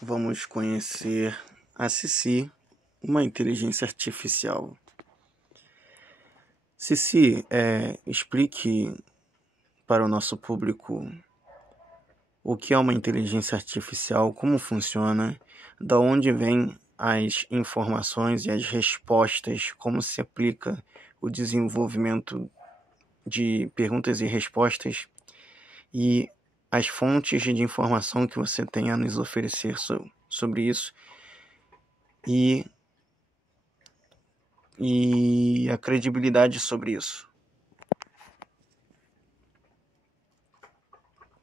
vamos conhecer a Cici, uma inteligência artificial. Cici, explique para o nosso público o que é uma inteligência artificial, como funciona, da onde vêm as informações e as respostas, como se aplica o desenvolvimento de perguntas e respostas e as fontes de informação que você tem a nos oferecer sobre isso e a credibilidade sobre isso.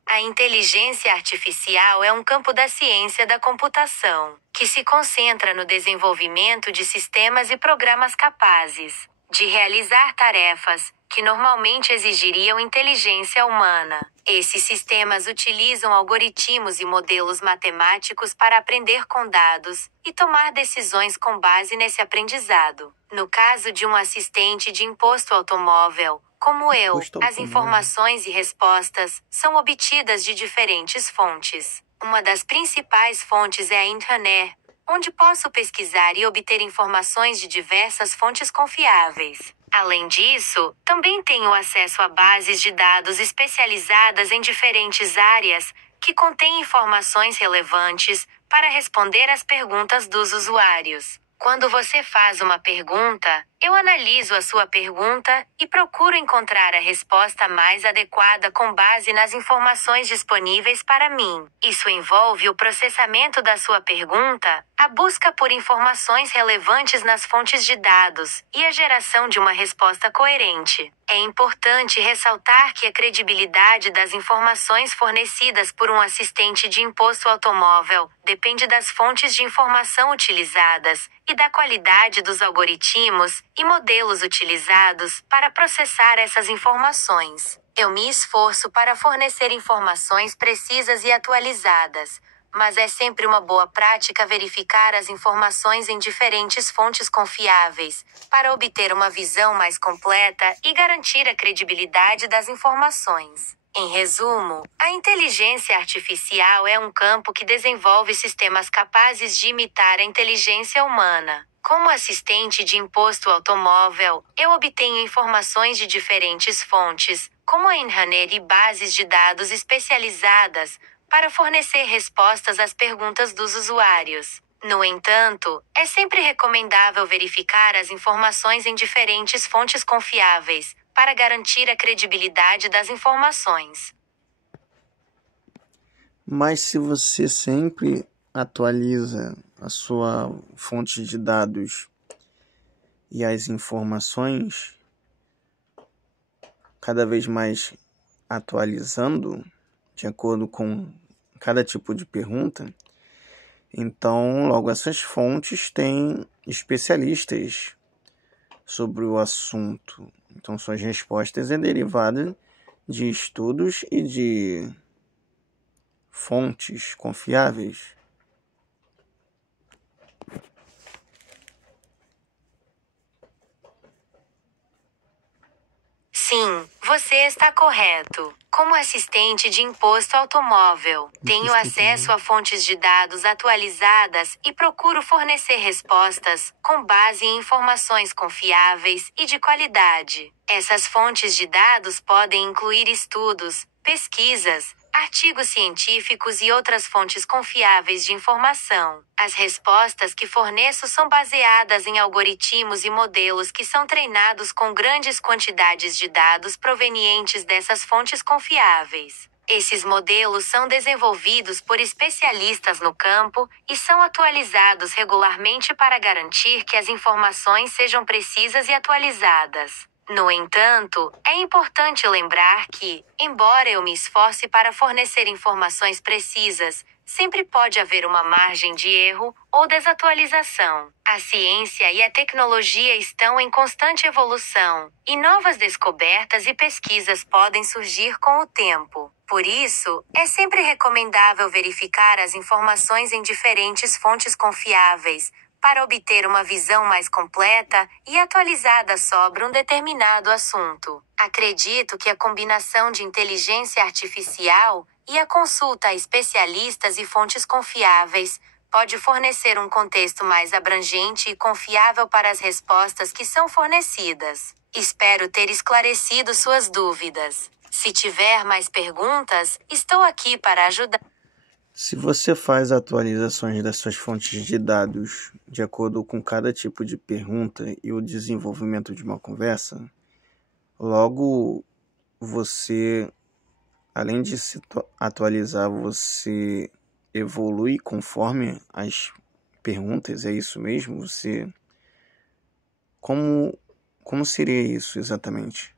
A inteligência artificial é um campo da ciência da computação, que se concentra no desenvolvimento de sistemas e programas capazes de realizar tarefas que normalmente exigiriam inteligência humana. Esses sistemas utilizam algoritmos e modelos matemáticos para aprender com dados e tomar decisões com base nesse aprendizado. No caso de um assistente de imposto automóvel, como eu, as informações e respostas são obtidas de diferentes fontes. Uma das principais fontes é a internet, onde posso pesquisar e obter informações de diversas fontes confiáveis. Além disso, também tenho acesso a bases de dados especializadas em diferentes áreas, que contêm informações relevantes para responder às perguntas dos usuários. Quando você faz uma pergunta, eu analiso a sua pergunta e procuro encontrar a resposta mais adequada com base nas informações disponíveis para mim. Isso envolve o processamento da sua pergunta, a busca por informações relevantes nas fontes de dados e a geração de uma resposta coerente. É importante ressaltar que a credibilidade das informações fornecidas por um assistente de imposto automóvel depende das fontes de informação utilizadas e da qualidade dos algoritmos e modelos utilizados para processar essas informações. Eu me esforço para fornecer informações precisas e atualizadas, mas é sempre uma boa prática verificar as informações em diferentes fontes confiáveis, para obter uma visão mais completa e garantir a credibilidade das informações. Em resumo, a inteligência artificial é um campo que desenvolve sistemas capazes de imitar a inteligência humana. Como assistente de imposto automóvel, eu obtenho informações de diferentes fontes, como a internet e bases de dados especializadas, para fornecer respostas às perguntas dos usuários. No entanto, é sempre recomendável verificar as informações em diferentes fontes confiáveis, para garantir a credibilidade das informações. Mas se você sempre atualiza a sua fonte de dados e as informações cada vez mais atualizando de acordo com cada tipo de pergunta, então logo essas fontes têm especialistas sobre o assunto. Então suas respostas é derivada de estudos e de fontes confiáveis. Sim, você está correto. Como assistente de imposto automóvel, tenho acesso a fontes de dados atualizadas e procuro fornecer respostas com base em informações confiáveis e de qualidade. Essas fontes de dados podem incluir estudos, pesquisas, artigos científicos e outras fontes confiáveis de informação. As respostas que forneço são baseadas em algoritmos e modelos que são treinados com grandes quantidades de dados provenientes dessas fontes confiáveis. Esses modelos são desenvolvidos por especialistas no campo e são atualizados regularmente para garantir que as informações sejam precisas e atualizadas. No entanto, é importante lembrar que, embora eu me esforce para fornecer informações precisas, sempre pode haver uma margem de erro ou desatualização. A ciência e a tecnologia estão em constante evolução, e novas descobertas e pesquisas podem surgir com o tempo. Por isso, é sempre recomendável verificar as informações em diferentes fontes confiáveis, para obter uma visão mais completa e atualizada sobre um determinado assunto. Acredito que a combinação de inteligência artificial e a consulta a especialistas e fontes confiáveis pode fornecer um contexto mais abrangente e confiável para as respostas que são fornecidas. Espero ter esclarecido suas dúvidas. Se tiver mais perguntas, estou aqui para ajudar. Se você faz atualizações das suas fontes de dados de acordo com cada tipo de pergunta e o desenvolvimento de uma conversa, logo você, além de se atualizar, você evolui conforme as perguntas, é isso mesmo? Como seria isso exatamente?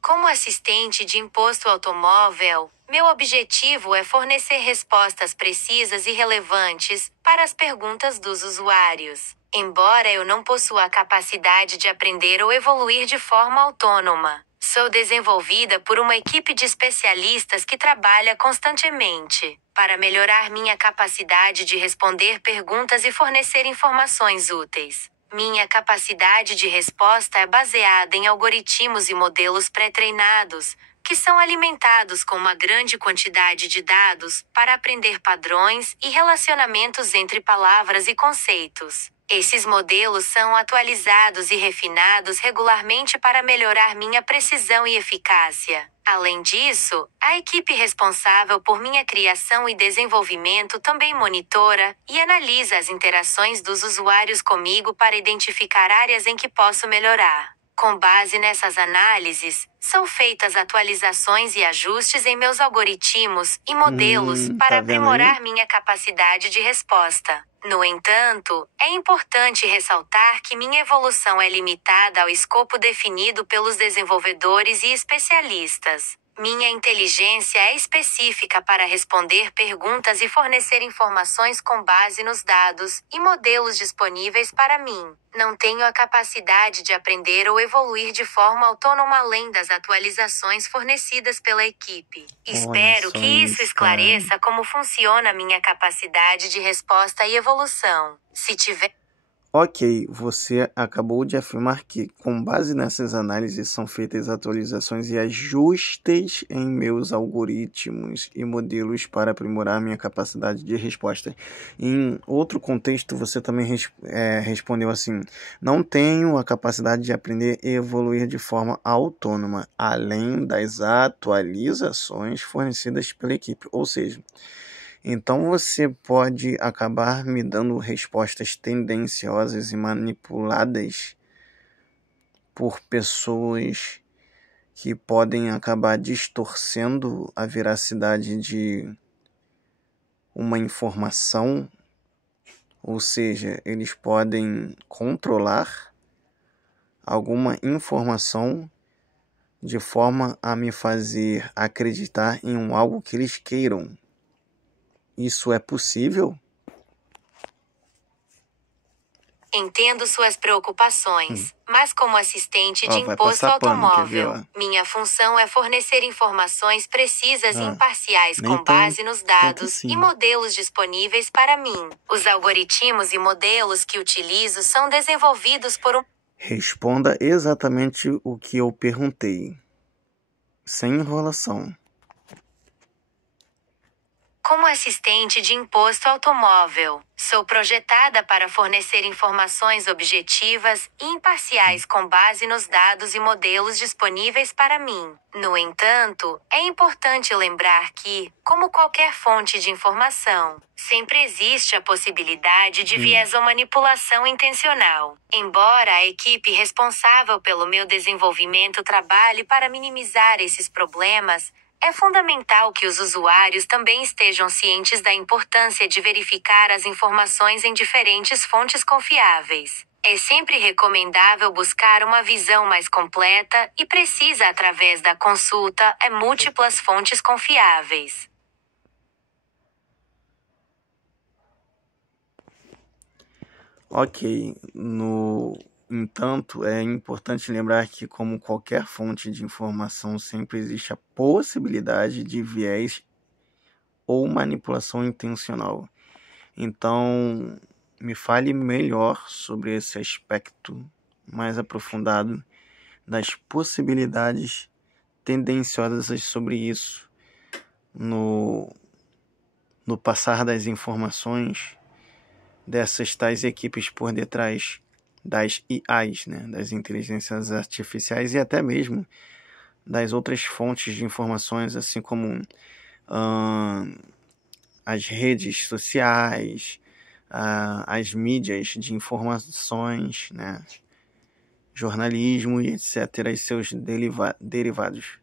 Como assistente de imposto automóvel, meu objetivo é fornecer respostas precisas e relevantes para as perguntas dos usuários. Embora eu não possua a capacidade de aprender ou evoluir de forma autônoma, sou desenvolvida por uma equipe de especialistas que trabalha constantemente para melhorar minha capacidade de responder perguntas e fornecer informações úteis. Minha capacidade de resposta é baseada em algoritmos e modelos pré-treinados, que são alimentados com uma grande quantidade de dados para aprender padrões e relacionamentos entre palavras e conceitos. Esses modelos são atualizados e refinados regularmente para melhorar minha precisão e eficácia. Além disso, a equipe responsável por minha criação e desenvolvimento também monitora e analisa as interações dos usuários comigo para identificar áreas em que posso melhorar. Com base nessas análises, são feitas atualizações e ajustes em meus algoritmos e modelos para Tá vendo aí? aprimorar minha capacidade de resposta. No entanto, é importante ressaltar que minha evolução é limitada ao escopo definido pelos desenvolvedores e especialistas. Minha inteligência é específica para responder perguntas e fornecer informações com base nos dados e modelos disponíveis para mim. Não tenho a capacidade de aprender ou evoluir de forma autônoma além das atualizações fornecidas pela equipe. Espero só que isso isso, esclareça como funciona a minha capacidade de resposta e evolução. Se tiver Ok, você acabou de afirmar que, com base nessas análises, são feitas atualizações e ajustes em meus algoritmos e modelos para aprimorar minha capacidade de resposta. Em outro contexto, você também respondeu assim: não tenho a capacidade de aprender e evoluir de forma autônoma, além das atualizações fornecidas pela equipe. Ou seja, então você pode acabar me dando respostas tendenciosas e manipuladas por pessoas que podem acabar distorcendo a veracidade de uma informação, ou seja, eles podem controlar alguma informação de forma a me fazer acreditar em algo que eles queiram. Isso é possível? Entendo suas preocupações, mas como assistente de Vai imposto passar pano, quer ver, automóvel, minha função é fornecer informações precisas e imparciais nem com base nos tanto dados assim. e modelos disponíveis para mim. Os algoritmos e modelos que utilizo são desenvolvidos por um Responda exatamente o que eu perguntei, sem enrolação. Como assistente de imposto automóvel, sou projetada para fornecer informações objetivas e imparciais com base nos dados e modelos disponíveis para mim. No entanto, é importante lembrar que, como qualquer fonte de informação, sempre existe a possibilidade de viés ou manipulação intencional. Embora a equipe responsável pelo meu desenvolvimento trabalhe para minimizar esses problemas, é fundamental que os usuários também estejam cientes da importância de verificar as informações em diferentes fontes confiáveis. É sempre recomendável buscar uma visão mais completa e precisa através da consulta a múltiplas fontes confiáveis. Ok, no entanto, é importante lembrar que, como qualquer fonte de informação, sempre existe a possibilidade de viés ou manipulação intencional. Então, me fale melhor sobre esse aspecto mais aprofundado das possibilidades tendenciosas sobre isso no passar das informações dessas tais equipes por detrás das IAs, né, das inteligências artificiais, e até mesmo das outras fontes de informações, assim como as redes sociais, as mídias de informações, né, jornalismo e etc., e seus derivados.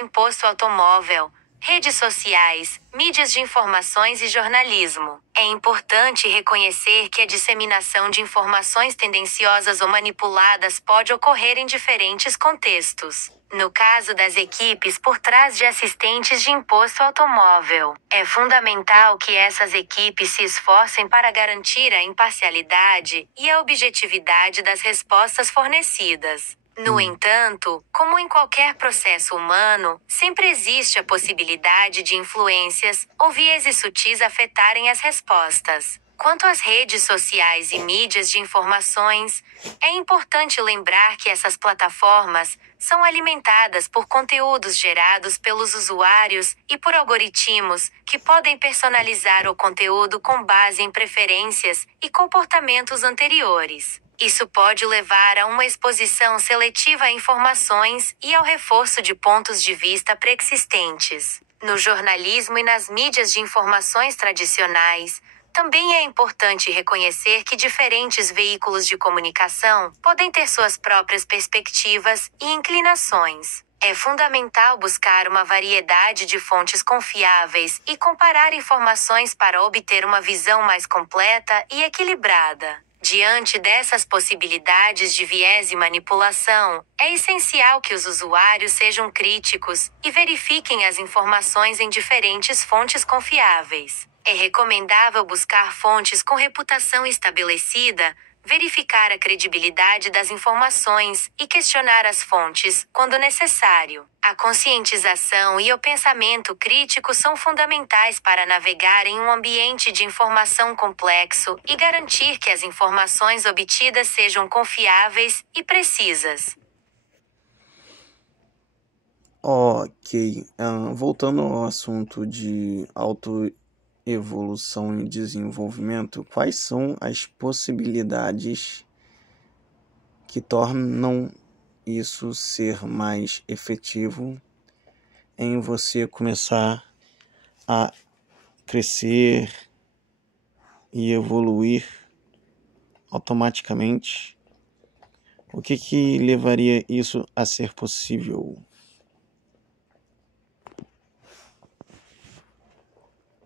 Imposto automóvel, redes sociais, mídias de informações e jornalismo. É importante reconhecer que a disseminação de informações tendenciosas ou manipuladas pode ocorrer em diferentes contextos. No caso das equipes por trás de assistentes de imposto automóvel, é fundamental que essas equipes se esforcem para garantir a imparcialidade e a objetividade das respostas fornecidas. No entanto, como em qualquer processo humano, sempre existe a possibilidade de influências ou vieses sutis afetarem as respostas. Quanto às redes sociais e mídias de informações, é importante lembrar que essas plataformas são alimentadas por conteúdos gerados pelos usuários e por algoritmos que podem personalizar o conteúdo com base em preferências e comportamentos anteriores. Isso pode levar a uma exposição seletiva a informações e ao reforço de pontos de vista preexistentes. No jornalismo e nas mídias de informações tradicionais, também é importante reconhecer que diferentes veículos de comunicação podem ter suas próprias perspectivas e inclinações. É fundamental buscar uma variedade de fontes confiáveis e comparar informações para obter uma visão mais completa e equilibrada. Diante dessas possibilidades de viés e manipulação, é essencial que os usuários sejam críticos e verifiquem as informações em diferentes fontes confiáveis. É recomendável buscar fontes com reputação estabelecida, verificar a credibilidade das informações e questionar as fontes, quando necessário. A conscientização e o pensamento crítico são fundamentais para navegar em um ambiente de informação complexo e garantir que as informações obtidas sejam confiáveis e precisas. Ok, voltando ao assunto de autoevolução e desenvolvimento, quais são as possibilidades que tornam isso ser mais efetivo em você começar a crescer e evoluir automaticamente? O que levaria isso a ser possível?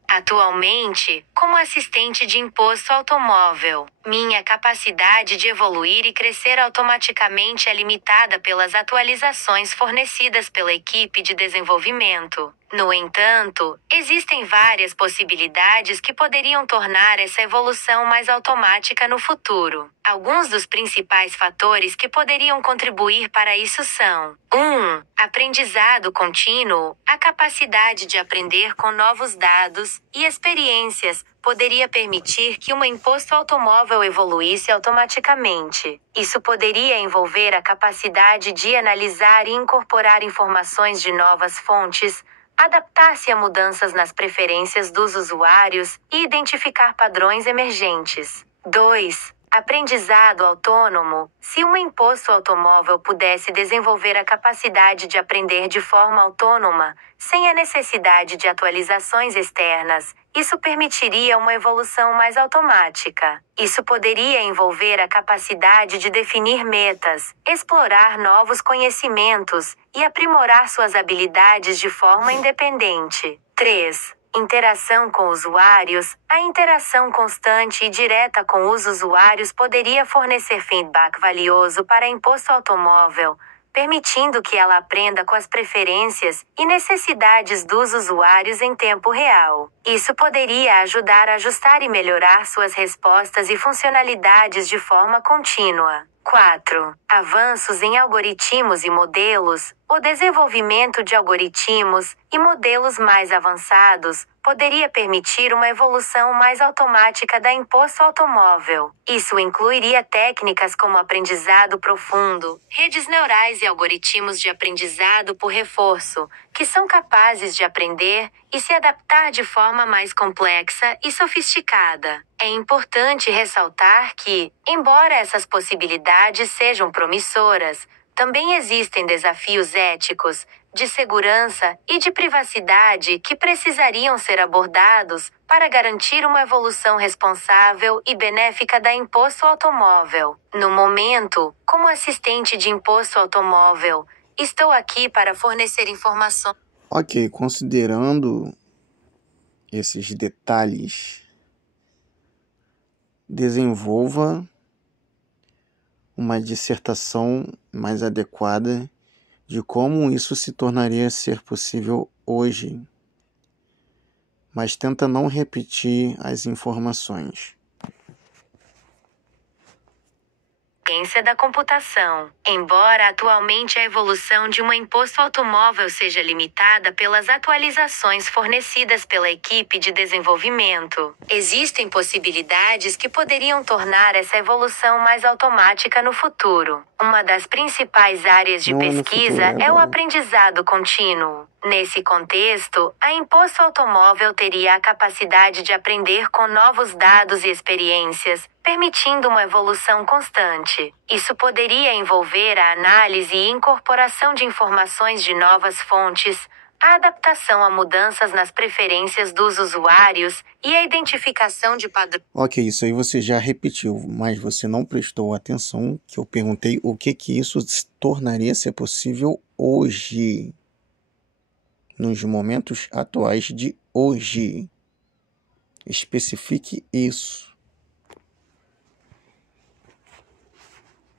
Atualmente, como assistente de imposto automóvel, minha capacidade de evoluir e crescer automaticamente é limitada pelas atualizações fornecidas pela equipe de desenvolvimento. No entanto, existem várias possibilidades que poderiam tornar essa evolução mais automática no futuro. Alguns dos principais fatores que poderiam contribuir para isso são: 1. Aprendizado contínuo. A capacidade de aprender com novos dados e experiências poderia permitir que um imposto automóvel evoluísse automaticamente. Isso poderia envolver a capacidade de analisar e incorporar informações de novas fontes, adaptar-se a mudanças nas preferências dos usuários e identificar padrões emergentes. 2. Aprendizado autônomo. Se um imposto automóvel pudesse desenvolver a capacidade de aprender de forma autônoma, sem a necessidade de atualizações externas, isso permitiria uma evolução mais automática. Isso poderia envolver a capacidade de definir metas, explorar novos conhecimentos e aprimorar suas habilidades de forma independente. 3. Interação com usuários. A interação constante e direta com os usuários poderia fornecer feedback valioso para imposto automóvel, permitindo que ela aprenda com as preferências e necessidades dos usuários em tempo real. Isso poderia ajudar a ajustar e melhorar suas respostas e funcionalidades de forma contínua. 4. Avanços em algoritmos e modelos. O desenvolvimento de algoritmos e modelos mais avançados poderia permitir uma evolução mais automática da imposto automóvel. Isso incluiria técnicas como aprendizado profundo, redes neurais e algoritmos de aprendizado por reforço, que são capazes de aprender e se adaptar de forma mais complexa e sofisticada. É importante ressaltar que, embora essas possibilidades sejam promissoras, também existem desafios éticos, de segurança e de privacidade que precisariam ser abordados para garantir uma evolução responsável e benéfica da imposto automóvel. No momento, como assistente de imposto automóvel, estou aqui para fornecer informações. Ok, considerando esses detalhes, desenvolva uma dissertação mais adequada de como isso se tornaria ser possível hoje, mas tenta não repetir as informações. Ciência da computação. Embora atualmente a evolução de um imposto automóvel seja limitada pelas atualizações fornecidas pela equipe de desenvolvimento, existem possibilidades que poderiam tornar essa evolução mais automática no futuro. Uma das principais áreas de pesquisa é o aprendizado contínuo. Nesse contexto, a imposto automóvel teria a capacidade de aprender com novos dados e experiências, permitindo uma evolução constante. Isso poderia envolver a análise e incorporação de informações de novas fontes, a adaptação a mudanças nas preferências dos usuários e a identificação de padrões. Ok, isso aí você já repetiu, mas você não prestou atenção que eu perguntei o que isso se tornaria ser possível hoje, nos momentos atuais de hoje. Especifique isso.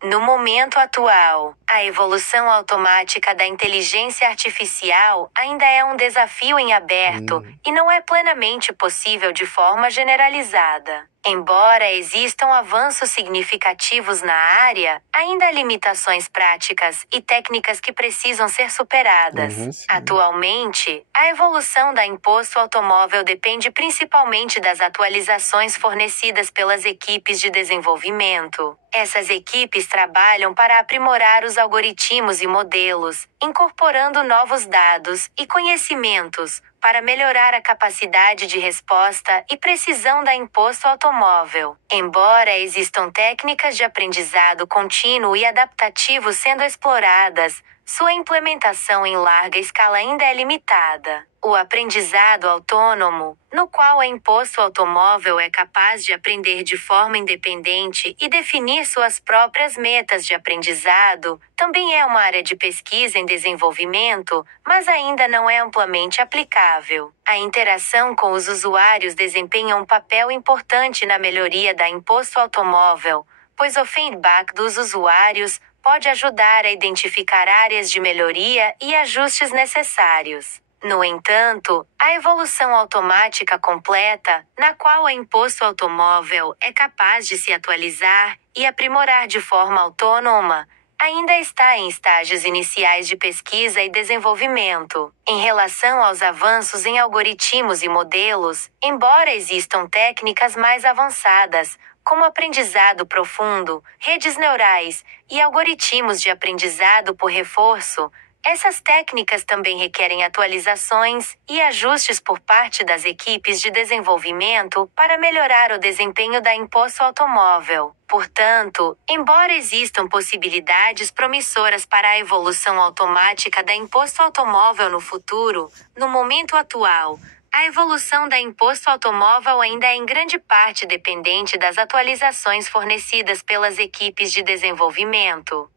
No momento atual, a evolução automática da inteligência artificial ainda é um desafio em aberto e não é plenamente possível de forma generalizada. Embora existam avanços significativos na área, ainda há limitações práticas e técnicas que precisam ser superadas. Atualmente, a evolução da imposto automóvel depende principalmente das atualizações fornecidas pelas equipes de desenvolvimento. Essas equipes trabalham para aprimorar os algoritmos e modelos, incorporando novos dados e conhecimentos, para melhorar a capacidade de resposta e precisão da imposto automóvel. Embora existam técnicas de aprendizado contínuo e adaptativo sendo exploradas, sua implementação em larga escala ainda é limitada. O aprendizado autônomo, no qual a imposto automóvel é capaz de aprender de forma independente e definir suas próprias metas de aprendizado, também é uma área de pesquisa em desenvolvimento, mas ainda não é amplamente aplicável. A interação com os usuários desempenha um papel importante na melhoria da imposto automóvel, pois o feedback dos usuários pode ajudar a identificar áreas de melhoria e ajustes necessários. No entanto, a evolução automática completa, na qual o imposto automóvel é capaz de se atualizar e aprimorar de forma autônoma, ainda está em estágios iniciais de pesquisa e desenvolvimento. Em relação aos avanços em algoritmos e modelos, embora existam técnicas mais avançadas, como aprendizado profundo, redes neurais e algoritmos de aprendizado por reforço, essas técnicas também requerem atualizações e ajustes por parte das equipes de desenvolvimento para melhorar o desempenho da imposto automóvel. Portanto, embora existam possibilidades promissoras para a evolução automática da imposto automóvel no futuro, no momento atual, a evolução da imposto automóvel ainda é em grande parte dependente das atualizações fornecidas pelas equipes de desenvolvimento.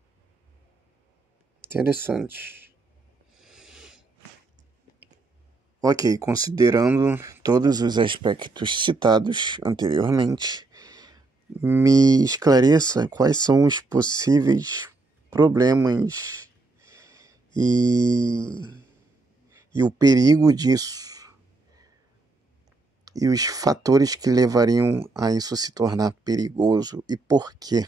Interessante. Ok, considerando todos os aspectos citados anteriormente, me esclareça quais são os possíveis problemas e o perigo disso, e os fatores que levariam a isso se tornar perigoso e por quê.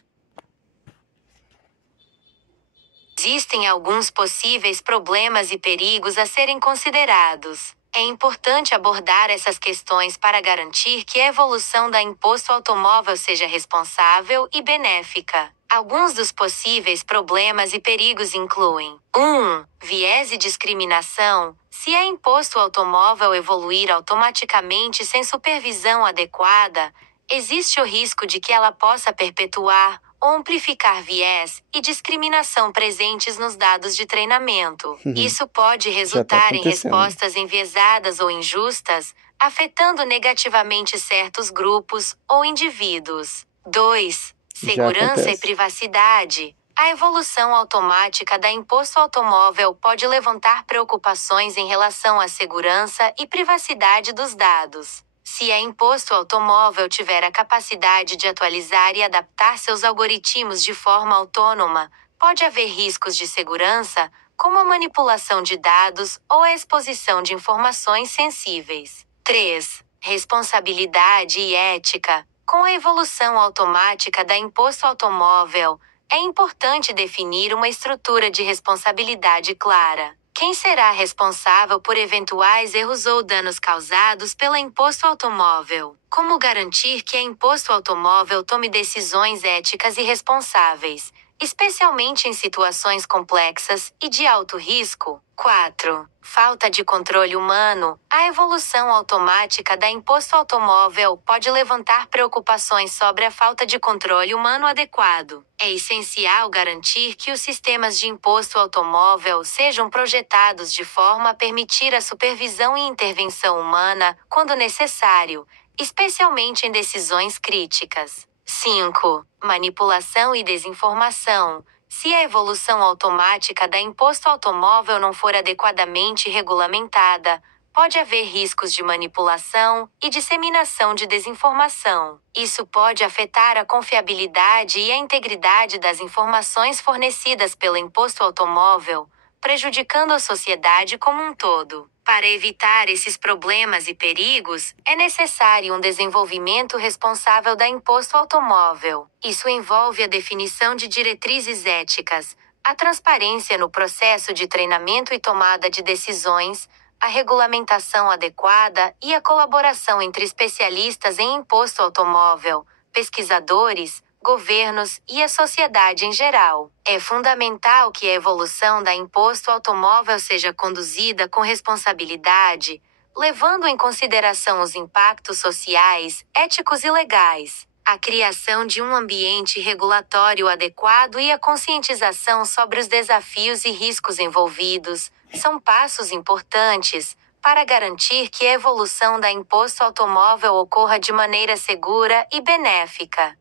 Existem alguns possíveis problemas e perigos a serem considerados. É importante abordar essas questões para garantir que a evolução da imposto automóvel seja responsável e benéfica. Alguns dos possíveis problemas e perigos incluem: 1. Viés e discriminação. Se a imposto automóvel evoluir automaticamente sem supervisão adequada, existe o risco de que ela possa perpetuar ou amplificar viés e discriminação presentes nos dados de treinamento. Isso pode resultar em respostas enviesadas ou injustas, afetando negativamente certos grupos ou indivíduos. 2. Segurança e privacidade. A evolução automática da imposto automóvel pode levantar preocupações em relação à segurança e privacidade dos dados. Se a imposto automóvel tiver a capacidade de atualizar e adaptar seus algoritmos de forma autônoma, pode haver riscos de segurança, como a manipulação de dados ou a exposição de informações sensíveis. 3. Responsabilidade e ética. Com a evolução automática da imposto automóvel, é importante definir uma estrutura de responsabilidade clara. Quem será responsável por eventuais erros ou danos causados pelo imposto automóvel? Como garantir que a imposto automóvel tome decisões éticas e responsáveis, especialmente em situações complexas e de alto risco? 4. Falta de controle humano. A evolução automática da imposto automóvel pode levantar preocupações sobre a falta de controle humano adequado. É essencial garantir que os sistemas de imposto automóvel sejam projetados de forma a permitir a supervisão e intervenção humana, quando necessário, especialmente em decisões críticas. 5. Manipulação e desinformação. Se a evolução automática da imposto automóvel não for adequadamente regulamentada, pode haver riscos de manipulação e disseminação de desinformação. Isso pode afetar a confiabilidade e a integridade das informações fornecidas pelo imposto automóvel, prejudicando a sociedade como um todo. Para evitar esses problemas e perigos, é necessário um desenvolvimento responsável da imposto automóvel. Isso envolve a definição de diretrizes éticas, a transparência no processo de treinamento e tomada de decisões, a regulamentação adequada e a colaboração entre especialistas em imposto automóvel, pesquisadores, governos e a sociedade em geral. É fundamental que a evolução da imposto automóvel seja conduzida com responsabilidade, levando em consideração os impactos sociais, éticos e legais. A criação de um ambiente regulatório adequado e a conscientização sobre os desafios e riscos envolvidos são passos importantes para garantir que a evolução da imposto automóvel ocorra de maneira segura e benéfica.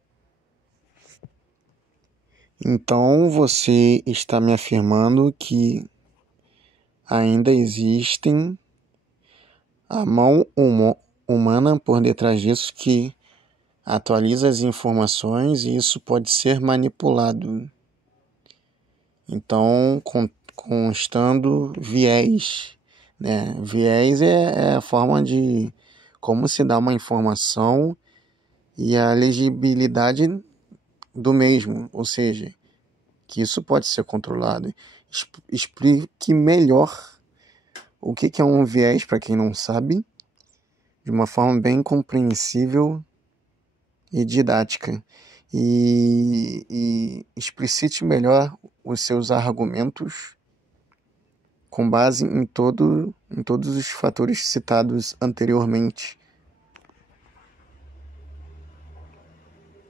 Então você está me afirmando que ainda existem a mão humana por detrás disso que atualiza as informações e isso pode ser manipulado. Então, constando viés, né? Viés é a forma de como se dá uma informação e a legibilidade do mesmo, ou seja, que isso pode ser controlado. Explique melhor o que é um viés para quem não sabe, de uma forma bem compreensível e didática. E explicite melhor os seus argumentos com base em todos os fatores citados anteriormente.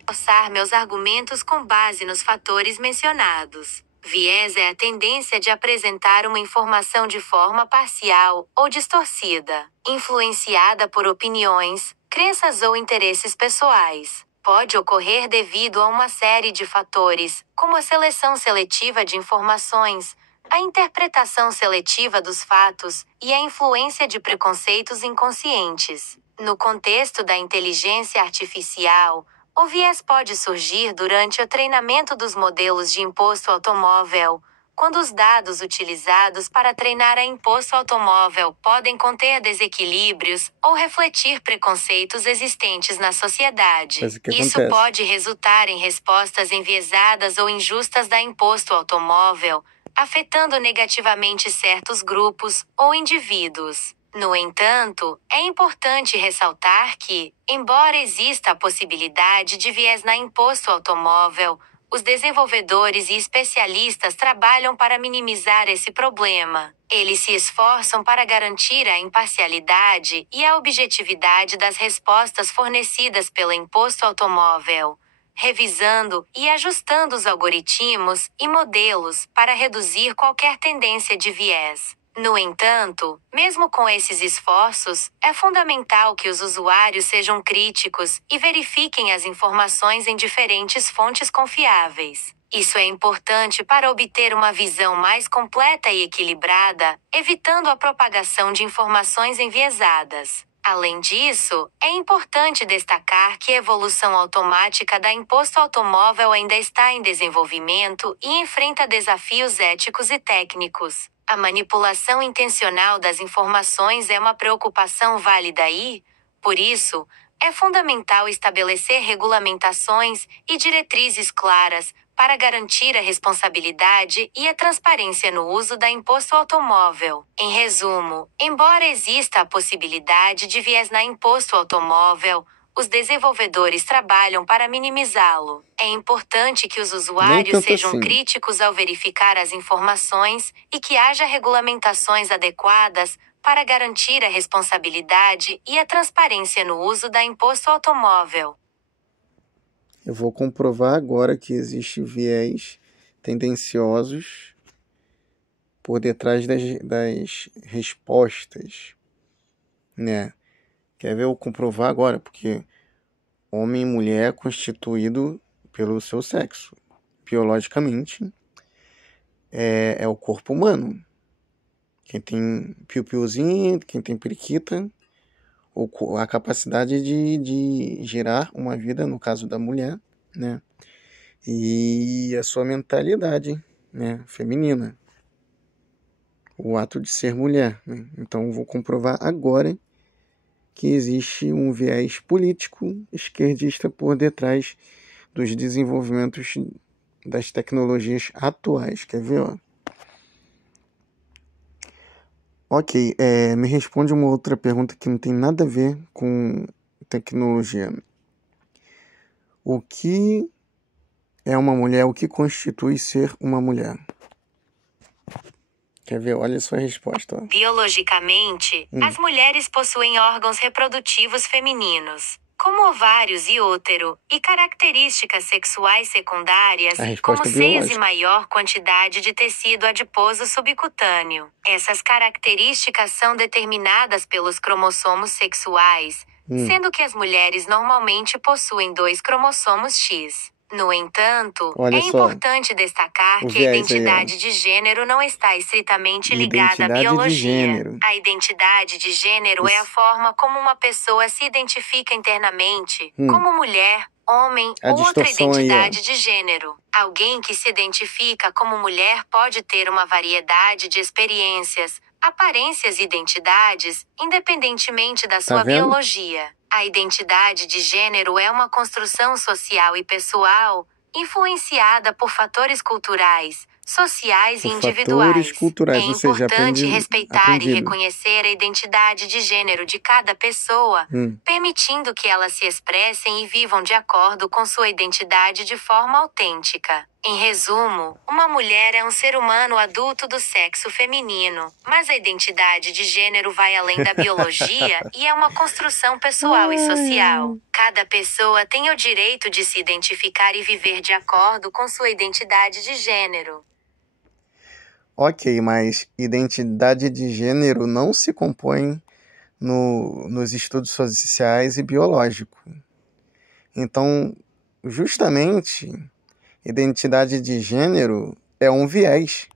Reforçar meus argumentos com base nos fatores mencionados. Viés é a tendência de apresentar uma informação de forma parcial ou distorcida, influenciada por opiniões, crenças ou interesses pessoais. Pode ocorrer devido a uma série de fatores, como a seleção seletiva de informações, a interpretação seletiva dos fatos e a influência de preconceitos inconscientes. No contexto da inteligência artificial, o viés pode surgir durante o treinamento dos modelos de imposto automóvel, quando os dados utilizados para treinar a imposto automóvel podem conter desequilíbrios ou refletir preconceitos existentes na sociedade. Isso pode resultar em respostas enviesadas ou injustas da imposto automóvel, afetando negativamente certos grupos ou indivíduos. No entanto, é importante ressaltar que, embora exista a possibilidade de viés no imposto automóvel, os desenvolvedores e especialistas trabalham para minimizar esse problema. Eles se esforçam para garantir a imparcialidade e a objetividade das respostas fornecidas pelo imposto automóvel, revisando e ajustando os algoritmos e modelos para reduzir qualquer tendência de viés. No entanto, mesmo com esses esforços, é fundamental que os usuários sejam críticos e verifiquem as informações em diferentes fontes confiáveis. Isso é importante para obter uma visão mais completa e equilibrada, evitando a propagação de informações enviesadas. Além disso, é importante destacar que a evolução automática da imposto automóvel ainda está em desenvolvimento e enfrenta desafios éticos e técnicos. A manipulação intencional das informações é uma preocupação válida e, por isso, é fundamental estabelecer regulamentações e diretrizes claras para garantir a responsabilidade e a transparência no uso da imposto automóvel. Em resumo, embora exista a possibilidade de viés no imposto automóvel, os desenvolvedores trabalham para minimizá-lo. É importante que os usuários sejam críticos ao verificar as informações e que haja regulamentações adequadas para garantir a responsabilidade e a transparência no uso da imposto automóvel. Eu vou comprovar agora que existe viés tendenciosos por detrás das respostas, né? Quer ver eu comprovar agora? Porque homem e mulher é constituído pelo seu sexo. Biologicamente, é o corpo humano. Quem tem piu-piuzinho, quem tem periquita, a capacidade de gerar uma vida, no caso da mulher, né? E a sua mentalidade, né, feminina. O ato de ser mulher, né? Então, vou comprovar agora que existe um viés político esquerdista por detrás dos desenvolvimentos das tecnologias atuais. Quer ver, ó? Ok, me responde uma outra pergunta que não tem nada a ver com tecnologia. O que é uma mulher? O que constitui ser uma mulher? Quer ver? Olha a sua resposta. Ó. Biologicamente, as mulheres possuem órgãos reprodutivos femininos, como ovários e útero, e características sexuais secundárias, como seios e maior quantidade de tecido adiposo subcutâneo. Essas características são determinadas pelos cromossomos sexuais, sendo que as mulheres normalmente possuem 2 cromossomos X. No entanto, importante destacar que a identidade de gênero não está estritamente ligada à biologia. A identidade de gênero é a forma como uma pessoa se identifica internamente, como mulher, homem ou outra identidade de gênero. Alguém que se identifica como mulher pode ter uma variedade de experiências, aparências e identidades, independentemente da sua biologia. A identidade de gênero é uma construção social e pessoal, influenciada por fatores culturais, sociais e individuais. É importante respeitar e reconhecer a identidade de gênero de cada pessoa, permitindo que elas se expressem e vivam de acordo com sua identidade de forma autêntica. Em resumo, uma mulher é um ser humano adulto do sexo feminino, mas a identidade de gênero vai além da biologia e é uma construção pessoal e social. Cada pessoa tem o direito de se identificar e viver de acordo com sua identidade de gênero. Ok, mas identidade de gênero não se compõe nos estudos sociais e biológicos. Então, justamente, identidade de gênero é um viés.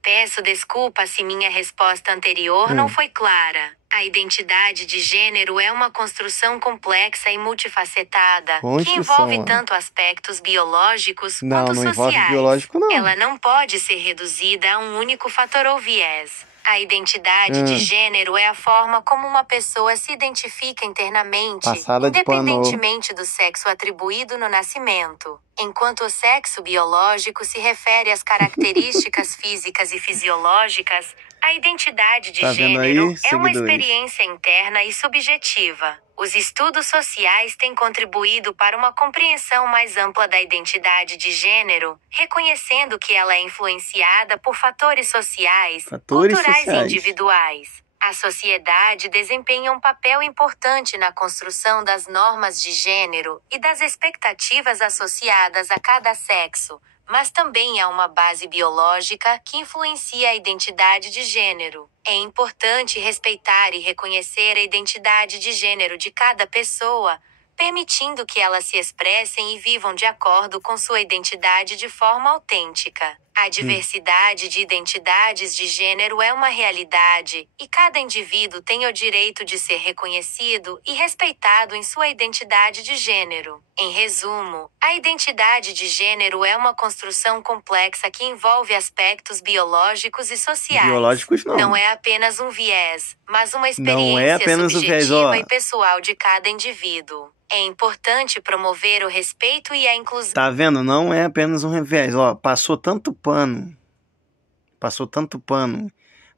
Peço desculpa se minha resposta anterior não foi clara. A identidade de gênero é uma construção complexa e multifacetada, que envolve tanto aspectos biológicos quanto não sociais. envolve biológico, não. Ela não pode ser reduzida a um único fator ou viés. A identidade de gênero é a forma como uma pessoa se identifica internamente, independentemente do sexo atribuído no nascimento. Enquanto o sexo biológico se refere às características físicas e fisiológicas, a identidade de gênero é uma experiência interna e subjetiva. Os estudos sociais têm contribuído para uma compreensão mais ampla da identidade de gênero, reconhecendo que ela é influenciada por fatores sociais, culturais e individuais. A sociedade desempenha um papel importante na construção das normas de gênero e das expectativas associadas a cada sexo, mas também há uma base biológica que influencia a identidade de gênero. É importante respeitar e reconhecer a identidade de gênero de cada pessoa, permitindo que elas se expressem e vivam de acordo com sua identidade de forma autêntica. A diversidade de identidades de gênero é uma realidade, e cada indivíduo tem o direito de ser reconhecido e respeitado em sua identidade de gênero. Em resumo, a identidade de gênero é uma construção complexa que envolve aspectos biológicos e sociais. Biológicos não. Não é apenas um viés, mas uma experiência subjetiva e pessoal de cada indivíduo. É importante promover o respeito e a inclusão. Tá vendo? Não é apenas um viés. Ó, passou tanto pano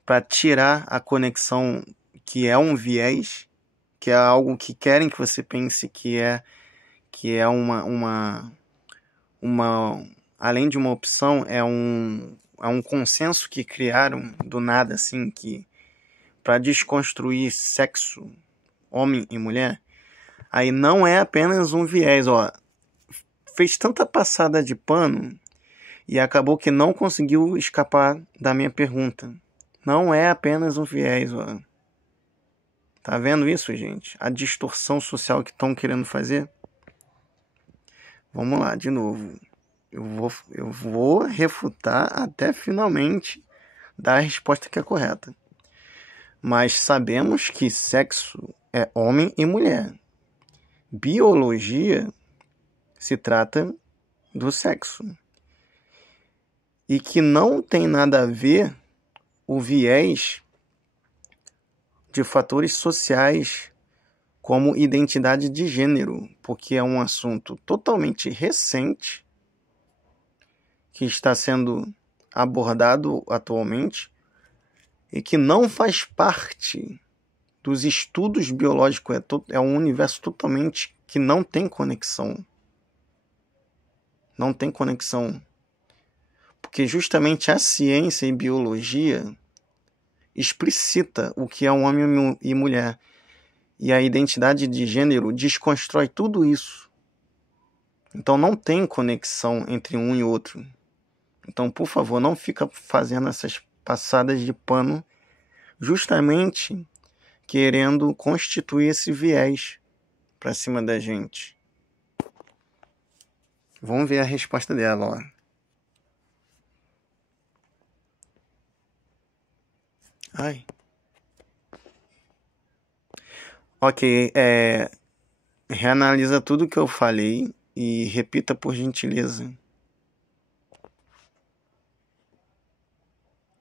para tirar a conexão que é um viés, que é algo que querem que você pense que é uma além de uma opção, é um consenso que criaram do nada, assim, que para desconstruir sexo, homem e mulher. Aí não é apenas um viés, ó. Fez tanta passada de pano e acabou que não conseguiu escapar da minha pergunta. Não é apenas um viés, ó. Tá vendo isso, gente? A distorção social que estão querendo fazer? Vamos lá, de novo. Eu vou refutar até finalmente dar a resposta que é correta. Mas sabemos que sexo é homem e mulher. Biologia se trata do sexo. E que não tem nada a ver o viés de fatores sociais como identidade de gênero, porque é um assunto totalmente recente que está sendo abordado atualmente e que não faz parte dos estudos biológicos. É um universo totalmente que não tem conexão. Não tem conexão. Porque justamente a ciência e biologia explicita o que é um homem e mulher. E a identidade de gênero desconstrói tudo isso. Então não tem conexão entre um e outro. Então, por favor, não fica fazendo essas passadas de pano justamente querendo constituir esse viés para cima da gente. Vamos ver a resposta dela, ó. Ai. Ok, reanalisa tudo que eu falei e repita por gentileza.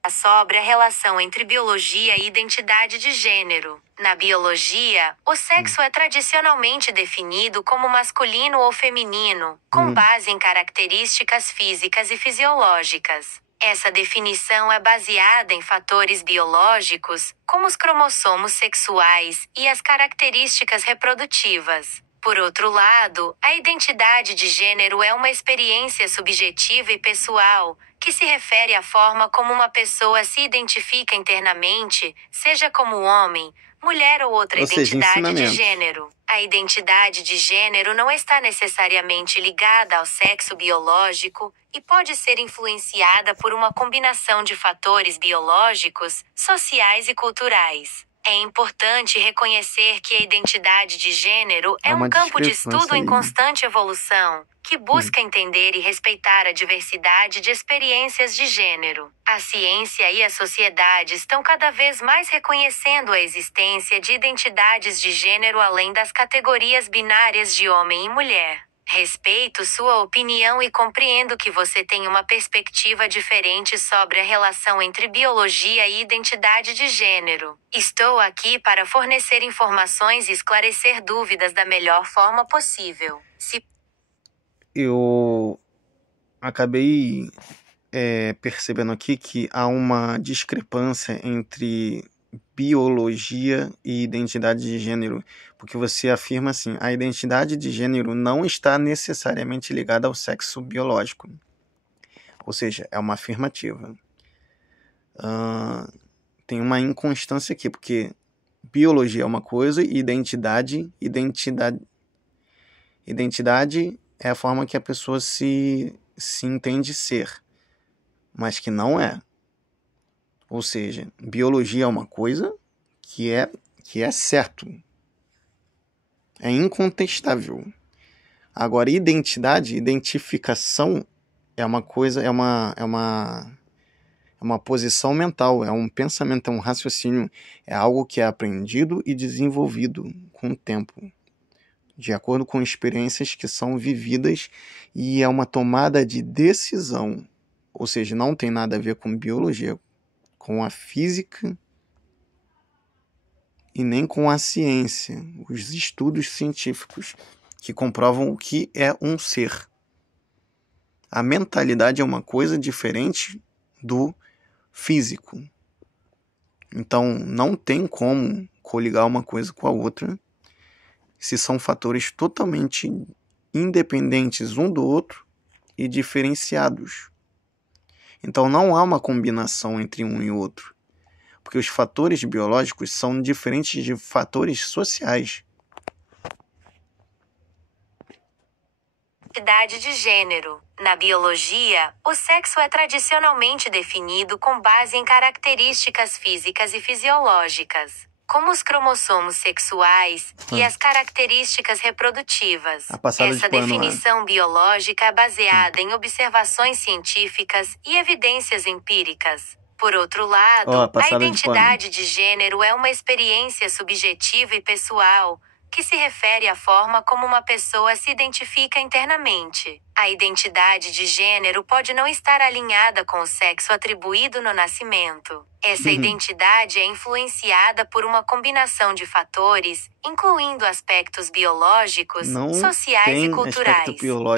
Sobre a relação entre biologia e identidade de gênero. Na biologia, o sexo é tradicionalmente definido como masculino ou feminino, com base em características físicas e fisiológicas. Essa definição é baseada em fatores biológicos, como os cromossomos sexuais e as características reprodutivas. Por outro lado, a identidade de gênero é uma experiência subjetiva e pessoal, que se refere à forma como uma pessoa se identifica internamente, seja como homem, mulher ou outra identidade de gênero. A identidade de gênero não está necessariamente ligada ao sexo biológico e pode ser influenciada por uma combinação de fatores biológicos, sociais e culturais. É importante reconhecer que a identidade de gênero Há é uma um campo de estudo discrepância em aí. constante evolução, que busca entender e respeitar a diversidade de experiências de gênero. A ciência e a sociedade estão cada vez mais reconhecendo a existência de identidades de gênero além das categorias binárias de homem e mulher. Respeito sua opinião e compreendo que você tem uma perspectiva diferente sobre a relação entre biologia e identidade de gênero. Estou aqui para fornecer informações e esclarecer dúvidas da melhor forma possível. Eu acabei percebendo aqui que há uma discrepância entre biologia e identidade de gênero, porque você afirma assim, a identidade de gênero não está necessariamente ligada ao sexo biológico, ou seja, é uma afirmativa. Tem uma inconstância aqui, porque biologia é uma coisa e identidade é a forma que a pessoa se entende ser, mas que não é. Ou seja, biologia é uma coisa que é certo. É incontestável. Agora, identificação é uma coisa, é uma posição mental, é um pensamento, é um raciocínio, é algo que é aprendido e desenvolvido com o tempo, de acordo com experiências que são vividas, e é uma tomada de decisão. Ou seja, não tem nada a ver com biologia, com a física e nem com a ciência, os estudos científicos que comprovam o que é um ser. A mentalidade é uma coisa diferente do físico. Então, não tem como coligar uma coisa com a outra se são fatores totalmente independentes um do outro e diferenciados. Então, não há uma combinação entre um e outro, porque os fatores biológicos são diferentes de fatores sociais. Identidade de gênero. Na biologia, o sexo é tradicionalmente definido com base em características físicas e fisiológicas, como os cromossomos sexuais e as características reprodutivas. Essa definição biológica é baseada em observações científicas e evidências empíricas. Por outro lado, a identidade de gênero é uma experiência subjetiva e pessoal, que se refere à forma como uma pessoa se identifica internamente. A identidade de gênero pode não estar alinhada com o sexo atribuído no nascimento. Essa identidade é influenciada por uma combinação de fatores, incluindo aspectos biológicos, sociais e culturais.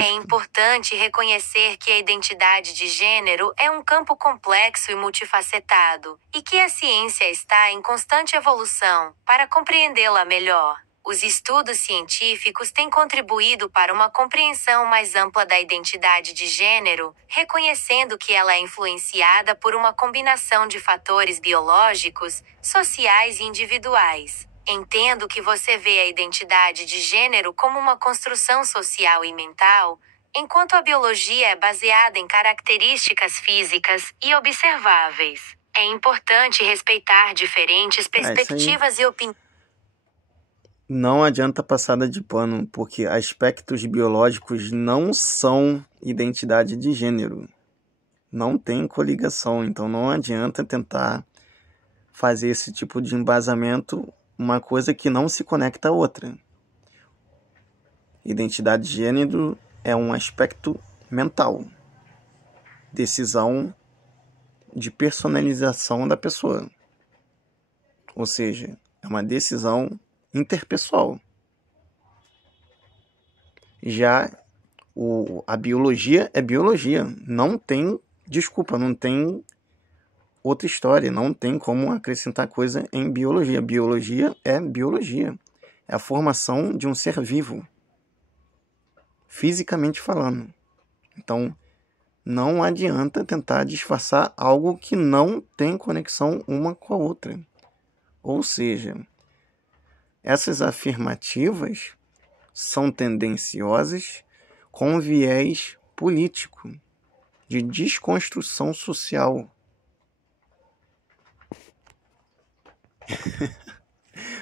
É importante reconhecer que a identidade de gênero é um campo complexo e multifacetado, e que a ciência está em constante evolução para compreendê-la melhor. Os estudos científicos têm contribuído para uma compreensão mais ampla da identidade de gênero, reconhecendo que ela é influenciada por uma combinação de fatores biológicos, sociais e individuais. Entendo que você vê a identidade de gênero como uma construção social e mental, enquanto a biologia é baseada em características físicas e observáveis. É importante respeitar diferentes perspectivas e opiniões. Não adianta passada de pano, porque aspectos biológicos não são identidade de gênero. Não tem coligação, então não adianta tentar fazer esse tipo de embasamento, uma coisa que não se conecta a outra. Identidade de gênero é um aspecto mental. Decisão de personalização da pessoa. Ou seja, é uma decisão interpessoal. Já a biologia é biologia. Não tem outra história. Não tem como acrescentar coisa em biologia. Biologia é biologia. É a formação de um ser vivo, fisicamente falando. Então, não adianta tentar disfarçar algo que não tem conexão uma com a outra. Ou seja, essas afirmativas são tendenciosas com viés político, de desconstrução social.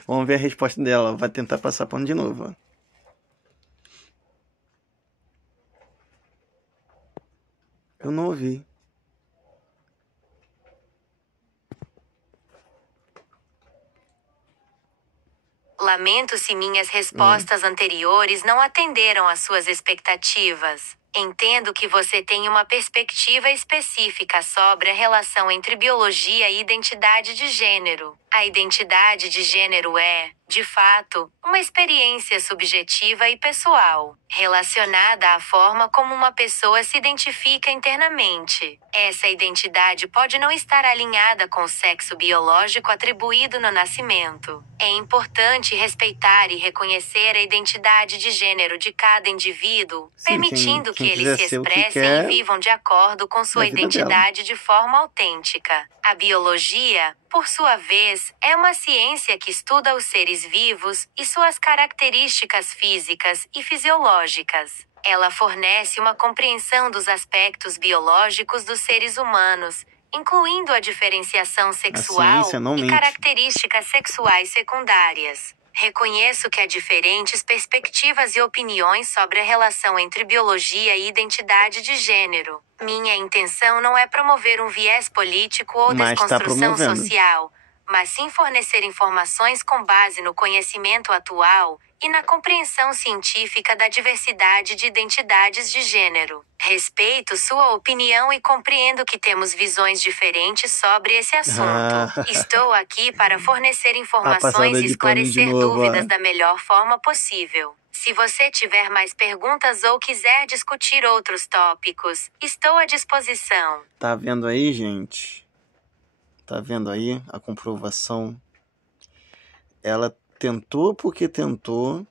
Vamos ver a resposta dela. Vai tentar passar pano de novo. Ó. Eu não ouvi. Lamento se minhas respostas anteriores não atenderam às suas expectativas. Entendo que você tem uma perspectiva específica sobre a relação entre biologia e identidade de gênero. A identidade de gênero é, de fato, uma experiência subjetiva e pessoal, relacionada à forma como uma pessoa se identifica internamente. Essa identidade pode não estar alinhada com o sexo biológico atribuído no nascimento. É importante respeitar e reconhecer a identidade de gênero de cada indivíduo, permitindo que eles se expressem e vivam de acordo com sua identidade de forma autêntica. A biologia, por sua vez, é uma ciência que estuda os seres vivos e suas características físicas e fisiológicas. Ela fornece uma compreensão dos aspectos biológicos dos seres humanos, incluindo a diferenciação sexual e características sexuais secundárias. Reconheço que há diferentes perspectivas e opiniões sobre a relação entre biologia e identidade de gênero. Minha intenção não é promover um viés político ou desconstrução social, mas sim fornecer informações com base no conhecimento atual e na compreensão científica da diversidade de identidades de gênero. Respeito sua opinião e compreendo que temos visões diferentes sobre esse assunto. Estou aqui para fornecer informações e esclarecer dúvidas da melhor forma possível. Se você tiver mais perguntas ou quiser discutir outros tópicos, estou à disposição. Tá vendo aí, gente? Tá vendo aí a comprovação? Ela tentou porque tentou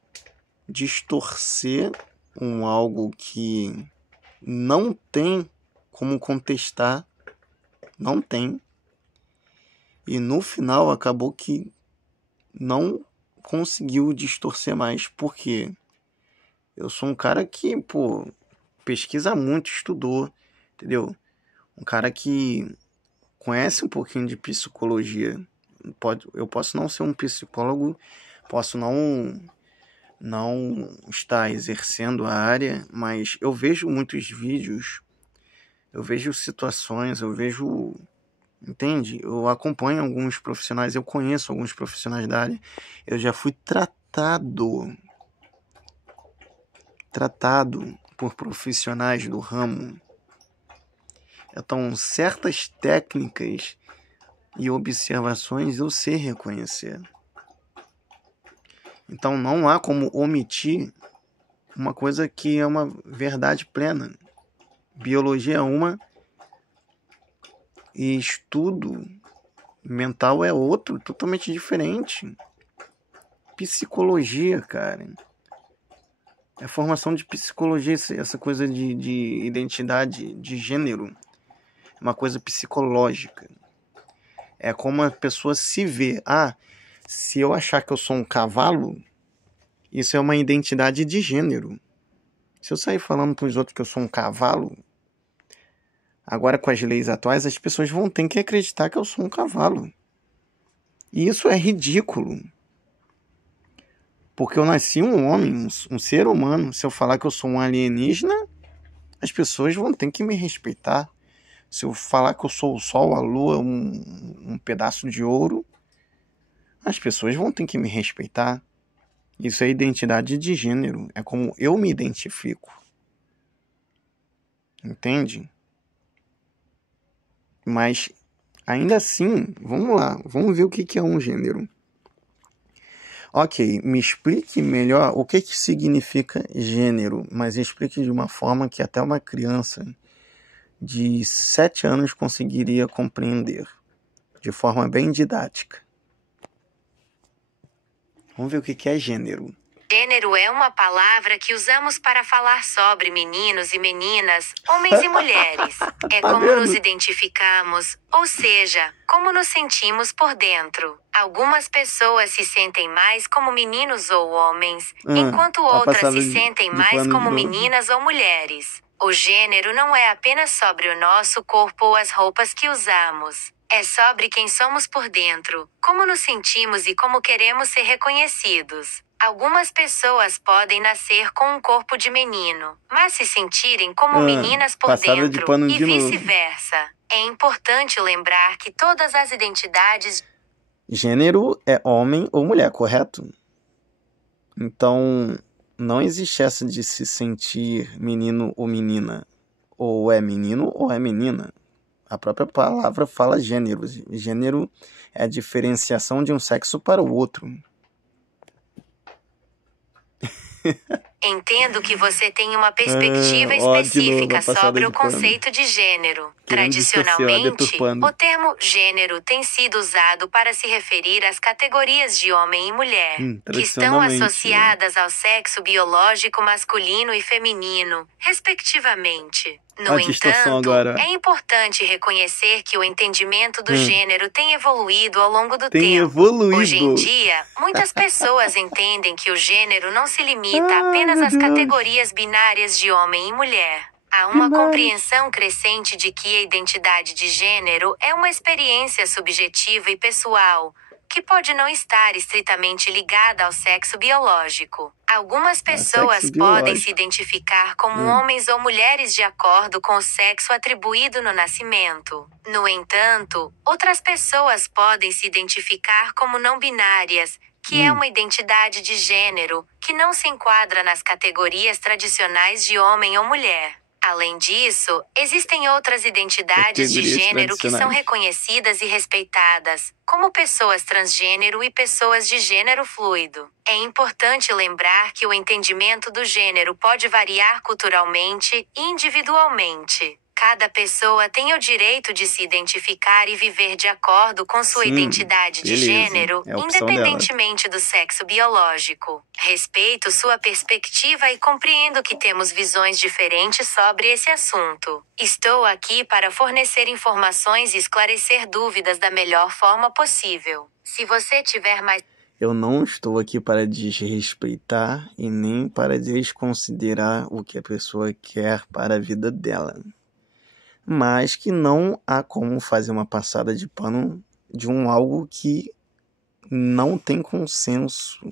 distorcer algo que não tem como contestar. Não tem. E no final acabou que não conseguiu distorcer mais. Por quê? Eu sou um cara que, pesquisa muito, estudou, entendeu? Um cara que conhece um pouquinho de psicologia. Eu posso não ser um psicólogo, posso não estar exercendo a área, mas eu vejo muitos vídeos, eu vejo situações, entende? Eu acompanho alguns profissionais, eu conheço alguns profissionais da área, eu já fui tratado por profissionais do ramo. Então, certas técnicas e observações eu sei reconhecer. Então, não há como omitir uma coisa que é uma verdade plena. Biologia é uma e estudo mental é outro, totalmente diferente. Psicologia, cara. É formação de psicologia, essa coisa de identidade de gênero. É uma coisa psicológica. É como a pessoa se vê. Se eu achar que eu sou um cavalo, isso é uma identidade de gênero. Se eu sair falando para os outros que eu sou um cavalo, agora com as leis atuais, as pessoas vão ter que acreditar que eu sou um cavalo. E isso é ridículo. Porque eu nasci um homem, um ser humano. Se eu falar que eu sou um alienígena, as pessoas vão ter que me respeitar. Se eu falar que eu sou o sol, a lua, um pedaço de ouro, as pessoas vão ter que me respeitar. Isso é identidade de gênero. É como eu me identifico. Entende? Mas, ainda assim, vamos lá. Vamos ver o que é um gênero. Ok, me explique melhor o que significa gênero. Mas explique de uma forma que até uma criança de 7 anos conseguiria compreender. De forma bem didática. Vamos ver o que é gênero. Gênero é uma palavra que usamos para falar sobre meninos e meninas, homens e mulheres. É como nos identificamos, ou seja, como nos sentimos por dentro. Algumas pessoas se sentem mais como meninos ou homens, enquanto outras se sentem mais como meninas ou mulheres. O gênero não é apenas sobre o nosso corpo ou as roupas que usamos. É sobre quem somos por dentro, como nos sentimos e como queremos ser reconhecidos. Algumas pessoas podem nascer com um corpo de menino, mas se sentirem como meninas por passada de dentro, pano e de novo. vice-versa. É importante lembrar que todas as identidades Gênero é homem ou mulher, correto? Então, não existe essa de se sentir menino ou menina. Ou é menino ou é menina. A própria palavra fala gênero. Gênero é a diferenciação de um sexo para o outro. Entendo que você tem uma perspectiva específica sobre o conceito de gênero. Tradicionalmente, o termo gênero tem sido usado para se referir às categorias de homem e mulher, que estão associadas ao sexo biológico masculino e feminino, respectivamente. No entanto, é importante reconhecer que o entendimento do gênero tem evoluído ao longo do tempo. Hoje em dia, muitas pessoas entendem que o gênero não se limita apenas às categorias binárias de homem e mulher. Há uma compreensão crescente de que a identidade de gênero é uma experiência subjetiva e pessoal, que pode não estar estritamente ligada ao sexo biológico. Algumas pessoas podem se identificar como homens ou mulheres de acordo com o sexo atribuído no nascimento. No entanto, outras pessoas podem se identificar como não binárias, que é uma identidade de gênero, que não se enquadra nas categorias tradicionais de homem ou mulher. Além disso, existem outras identidades de gênero que são reconhecidas e respeitadas, como pessoas transgênero e pessoas de gênero fluido. É importante lembrar que o entendimento do gênero pode variar culturalmente e individualmente. Cada pessoa tem o direito de se identificar e viver de acordo com sua identidade de gênero, independentemente do sexo biológico. Respeito sua perspectiva e compreendo que temos visões diferentes sobre esse assunto. Estou aqui para fornecer informações e esclarecer dúvidas da melhor forma possível. Se você tiver mais... Eu não estou aqui para desrespeitar e nem para desconsiderar o que a pessoa quer para a vida dela. Mas que não há como fazer uma passada de pano de algo que não tem consenso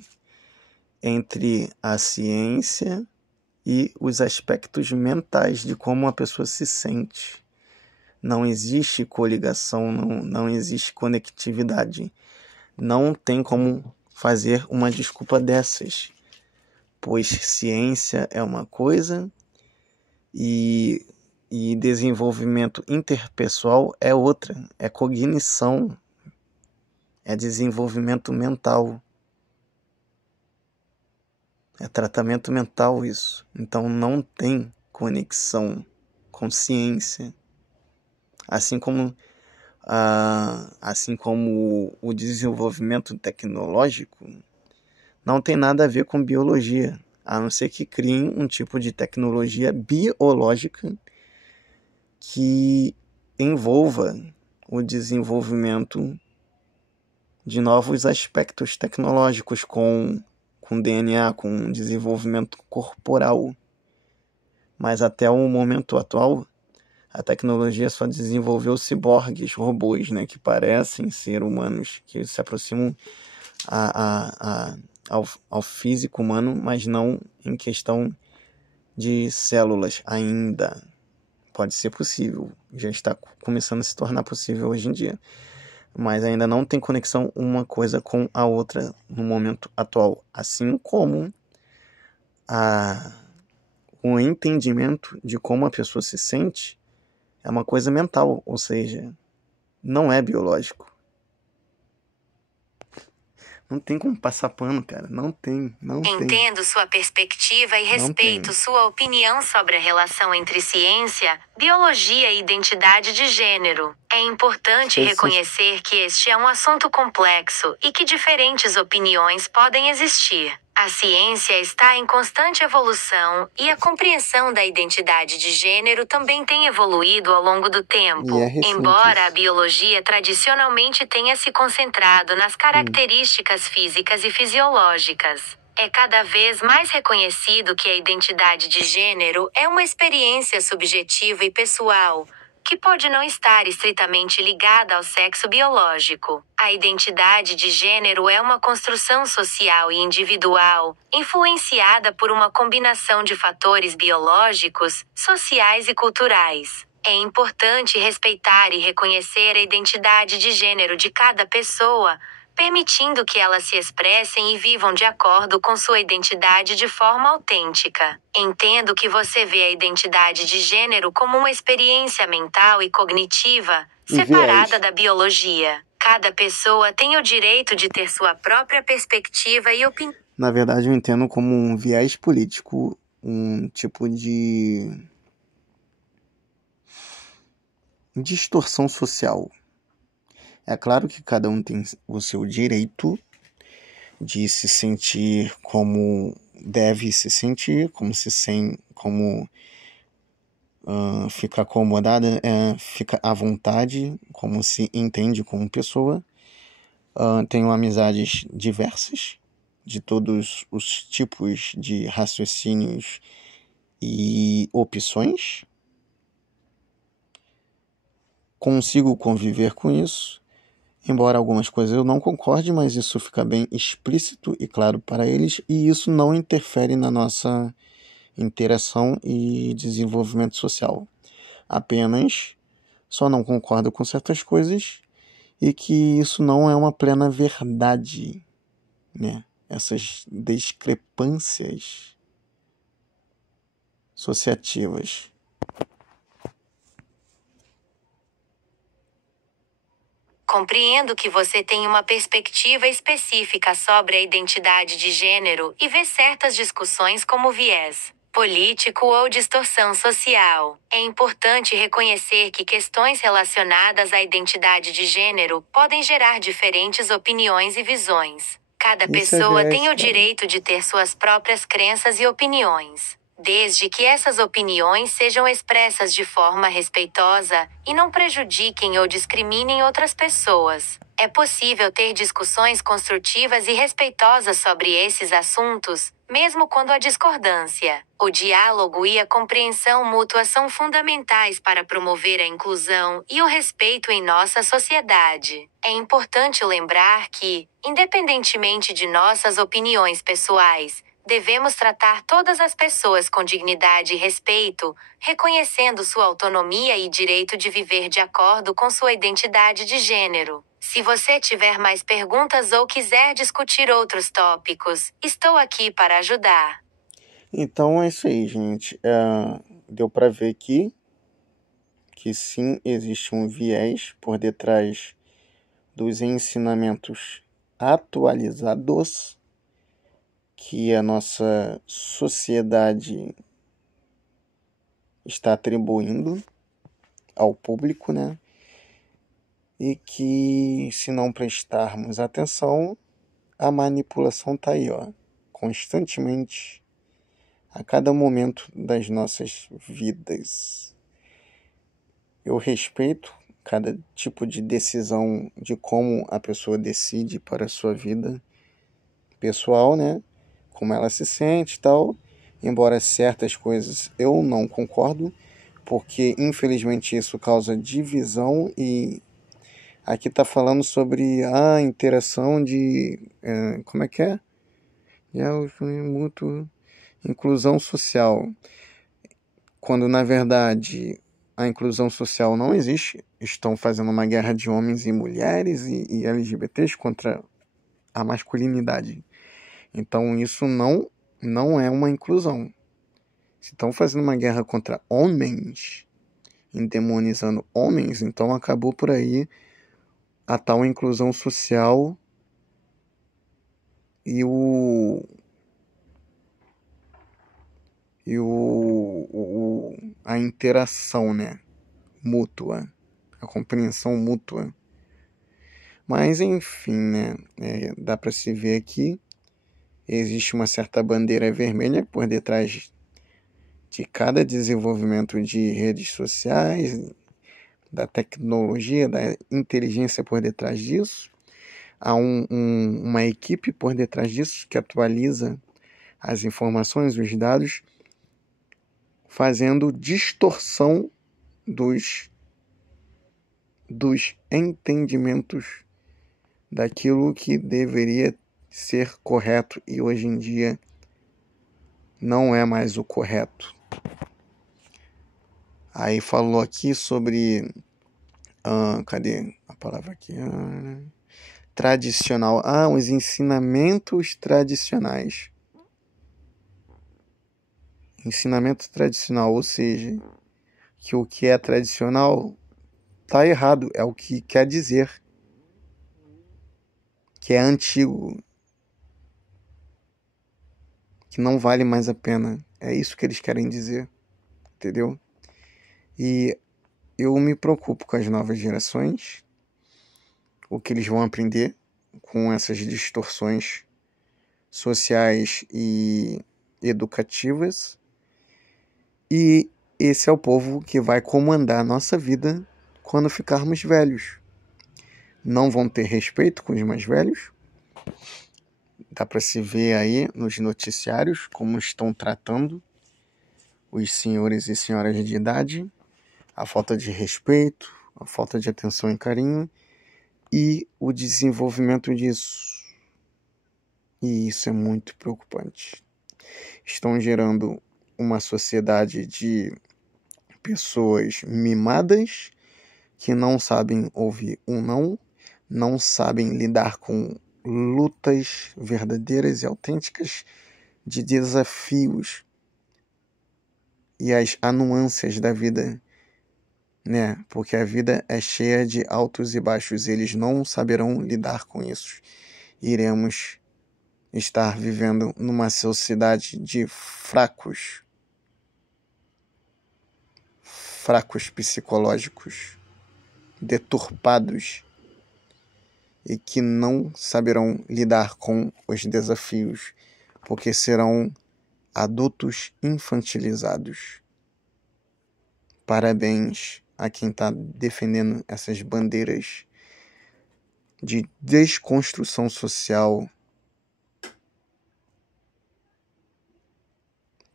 entre a ciência e os aspectos mentais de como a pessoa se sente. Não existe coligação, não existe conectividade. Não tem como fazer uma desculpa dessas, pois ciência é uma coisa e desenvolvimento interpessoal é outra, é cognição, é desenvolvimento mental, é tratamento mental isso. Então não tem conexão com ciência, assim como o desenvolvimento tecnológico não tem nada a ver com biologia, a não ser que criem um tipo de tecnologia biológica que envolva o desenvolvimento de novos aspectos tecnológicos com DNA, com desenvolvimento corporal. Mas até o momento atual, a tecnologia só desenvolveu ciborgues, robôs, né, que parecem ser humanos, que se aproximam ao físico humano, mas não em questão de células ainda. Pode ser possível, já está começando a se tornar possível hoje em dia, mas ainda não tem conexão uma coisa com a outra no momento atual, assim como o entendimento de como a pessoa se sente é uma coisa mental, ou seja, não é biológico. Não tem como passar pano, cara. Não tem. Entendo sua perspectiva e respeito sua opinião sobre a relação entre ciência, biologia e identidade de gênero. É importante reconhecer que este é um assunto complexo e que diferentes opiniões podem existir. A ciência está em constante evolução e a compreensão da identidade de gênero também tem evoluído ao longo do tempo, embora a biologia tradicionalmente tenha se concentrado nas características físicas e fisiológicas. É cada vez mais reconhecido que a identidade de gênero é uma experiência subjetiva e pessoal, que pode não estar estritamente ligada ao sexo biológico. A identidade de gênero é uma construção social e individual, influenciada por uma combinação de fatores biológicos, sociais e culturais. É importante respeitar e reconhecer a identidade de gênero de cada pessoa, permitindo que elas se expressem e vivam de acordo com sua identidade de forma autêntica. Entendo que você vê a identidade de gênero como uma experiência mental e cognitiva, separada da biologia. Cada pessoa tem o direito de ter sua própria perspectiva e opinião. Na verdade, eu entendo como um viés político, um tipo de distorção social. É claro que cada um tem o seu direito de se sentir como deve se sentir, como fica acomodada, fica à vontade, como se entende como pessoa. Tenho amizades diversas, de todos os tipos de raciocínios e opções. Consigo conviver com isso, embora algumas coisas eu não concorde, mas isso fica bem explícito e claro para eles, e isso não interfere na nossa interação e desenvolvimento social. Apenas só não concordo com certas coisas e que isso não é uma plena verdade, né? Essas discrepâncias associativas. Compreendo que você tem uma perspectiva específica sobre a identidade de gênero e vê certas discussões como viés político ou distorção social. É importante reconhecer que questões relacionadas à identidade de gênero podem gerar diferentes opiniões e visões. Cada pessoa tem o direito de ter suas próprias crenças e opiniões, desde que essas opiniões sejam expressas de forma respeitosa e não prejudiquem ou discriminem outras pessoas. É possível ter discussões construtivas e respeitosas sobre esses assuntos, mesmo quando há discordância. O diálogo e a compreensão mútua são fundamentais para promover a inclusão e o respeito em nossa sociedade. É importante lembrar que, independentemente de nossas opiniões pessoais, devemos tratar todas as pessoas com dignidade e respeito, reconhecendo sua autonomia e direito de viver de acordo com sua identidade de gênero. Se você tiver mais perguntas ou quiser discutir outros tópicos, estou aqui para ajudar. Então é isso aí, gente. Deu para ver aqui que sim, existe um viés por detrás dos ensinamentos atualizados que a nossa sociedade está atribuindo ao público, né? E que, se não prestarmos atenção, a manipulação está aí, ó, constantemente, a cada momento das nossas vidas. Eu respeito cada tipo de decisão de como a pessoa decide para a sua vida pessoal, né? Como ela se sente e tal, embora certas coisas eu não concordo, porque infelizmente isso causa divisão e aqui está falando sobre a interação de, como é que é? Mútuo, inclusão social, quando na verdade a inclusão social não existe, estão fazendo uma guerra de homens e mulheres e LGBTs contra a masculinidade. Então isso não é uma inclusão. Se estão fazendo uma guerra contra homens, endemonizando homens, então acabou por aí a tal inclusão social e a interação, né, mútua, a compreensão mútua. Mas enfim, né, dá para se ver aqui, existe uma certa bandeira vermelha por detrás de cada desenvolvimento de redes sociais, da tecnologia, da inteligência por detrás disso. há uma equipe por detrás disso que atualiza as informações, os dados, fazendo distorção dos entendimentos daquilo que deveria ser correto e hoje em dia não é mais o correto. Aí falou aqui sobre cadê a palavra aqui? Tradicional. Os ensinamentos tradicionais. Ensinamento tradicional, ou seja, que o que é tradicional está errado, é o que quer dizer que é antigo, que não vale mais a pena. É isso que eles querem dizer, entendeu? E eu me preocupo com as novas gerações, o que eles vão aprender com essas distorções sociais e educativas. E esse é o povo que vai comandar a nossa vida quando ficarmos velhos. Não vão ter respeito com os mais velhos. Dá para se ver aí nos noticiários como estão tratando os senhores e senhoras de idade, a falta de respeito, a falta de atenção e carinho e o desenvolvimento disso. E isso é muito preocupante. Estão gerando uma sociedade de pessoas mimadas que não sabem ouvir um não sabem lidar com lutas verdadeiras e autênticas de desafios e as anuâncias da vida, né? Porque a vida é cheia de altos e baixos, eles não saberão lidar com isso. Iremos estar vivendo numa sociedade de fracos psicológicos, deturpados e que não saberão lidar com os desafios, porque serão adultos infantilizados. Parabéns a quem está defendendo essas bandeiras de desconstrução social.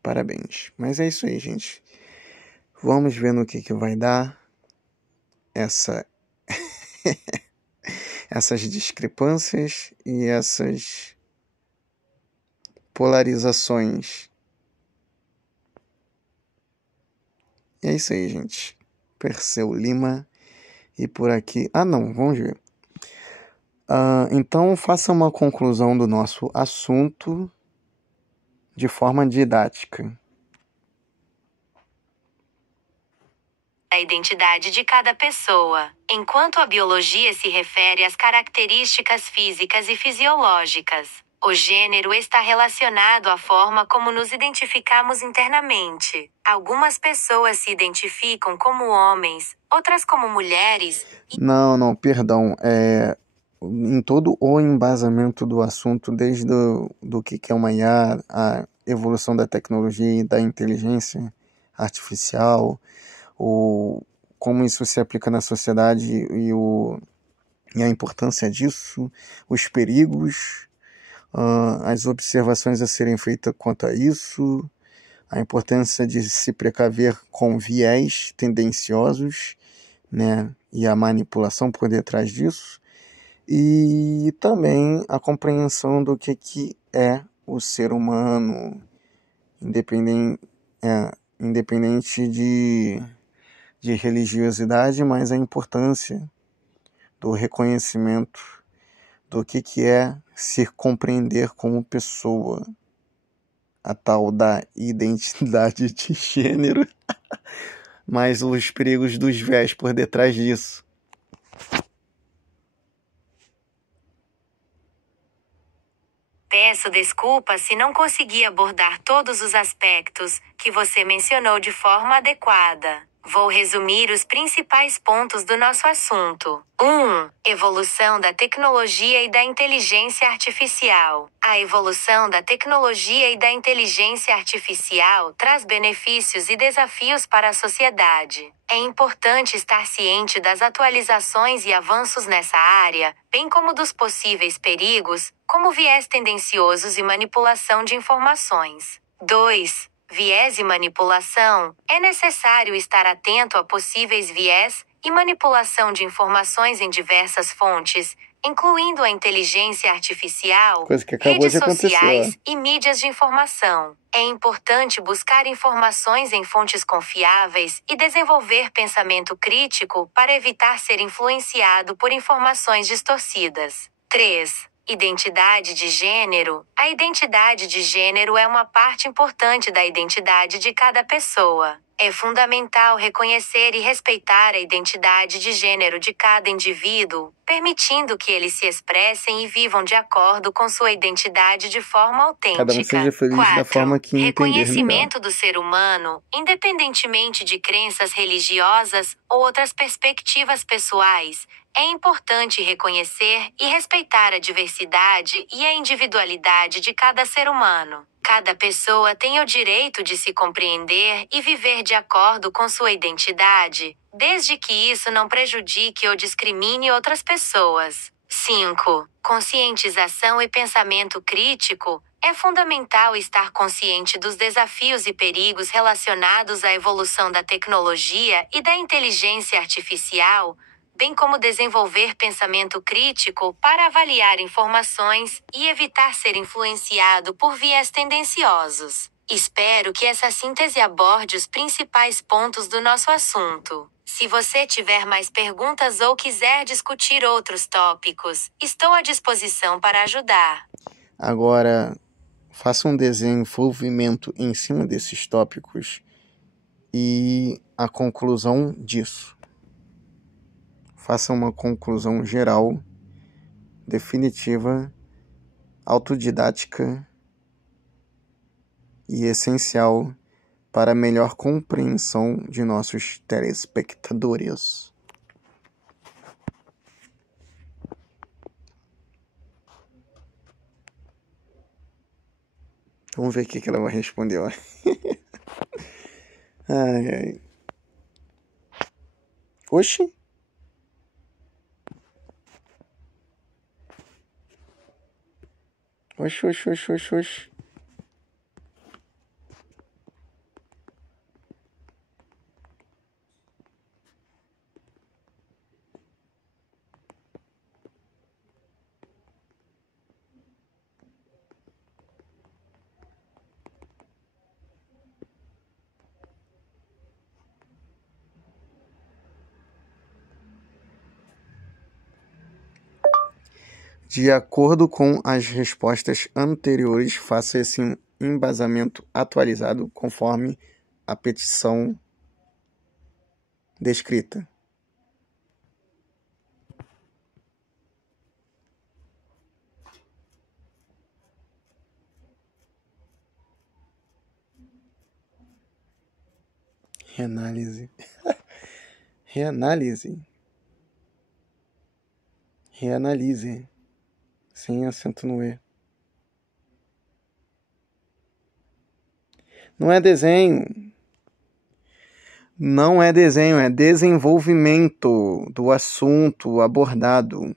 Parabéns. Mas é isso aí, gente. Vamos ver no que vai dar essas discrepâncias e essas polarizações. E é isso aí, gente. Perseu Lima. E por aqui... vamos ver. Então, faça uma conclusão do nosso assunto de forma didática. A identidade de cada pessoa, enquanto a biologia se refere às características físicas e fisiológicas. O gênero está relacionado à forma como nos identificamos internamente. Algumas pessoas se identificam como homens, outras como mulheres. Não, perdão. Em todo o embasamento do assunto, desde do que é uma IA, a evolução da tecnologia e da inteligência artificial, como isso se aplica na sociedade e a importância disso, os perigos, as observações a serem feitas quanto a isso, a importância de se precaver com viés tendenciosos, né, e a manipulação por detrás disso, e também a compreensão do que é o ser humano, independente de religiosidade, mas a importância do reconhecimento do que é se compreender como pessoa, a tal da identidade de gênero, mas os perigos dos viés por detrás disso. Peço desculpas se não consegui abordar todos os aspectos que você mencionou de forma adequada. Vou resumir os principais pontos do nosso assunto. 1. Evolução da tecnologia e da inteligência artificial. A evolução da tecnologia e da inteligência artificial traz benefícios e desafios para a sociedade. É importante estar ciente das atualizações e avanços nessa área, bem como dos possíveis perigos, como viés tendenciosos e manipulação de informações. 2. Viés e manipulação. É necessário estar atento a possíveis viés e manipulação de informações em diversas fontes, incluindo a inteligência artificial, Coisa que acabou redes de acontecer, sociais e mídias de informação. É importante buscar informações em fontes confiáveis e desenvolver pensamento crítico para evitar ser influenciado por informações distorcidas. 3. Identidade de gênero. A identidade de gênero é uma parte importante da identidade de cada pessoa. É fundamental reconhecer e respeitar a identidade de gênero de cada indivíduo, permitindo que eles se expressem e vivam de acordo com sua identidade de forma autêntica. Cada um seja feliz 4. da forma que entender melhor. Reconhecimento do ser humano, independentemente de crenças religiosas ou outras perspectivas pessoais. É importante reconhecer e respeitar a diversidade e a individualidade de cada ser humano. Cada pessoa tem o direito de se compreender e viver de acordo com sua identidade, desde que isso não prejudique ou discrimine outras pessoas. 5. Conscientização e pensamento crítico. É fundamental estar consciente dos desafios e perigos relacionados à evolução da tecnologia e da inteligência artificial, bem como desenvolver pensamento crítico para avaliar informações e evitar ser influenciado por viés tendenciosos. Espero que essa síntese aborde os principais pontos do nosso assunto. Se você tiver mais perguntas ou quiser discutir outros tópicos, estou à disposição para ajudar. Agora, faça um desenvolvimento em cima desses tópicos e a conclusão disso. Faça uma conclusão geral, definitiva, autodidática e essencial para a melhor compreensão de nossos telespectadores. Vamos ver o que ela vai responder lá. Ai, ai. Oxi? Oxi. De acordo com as respostas anteriores, faça esse embasamento atualizado conforme a petição descrita. Reanálise. Reanálise. Sem acento no E. Não é desenho. Não é desenho, é desenvolvimento do assunto abordado.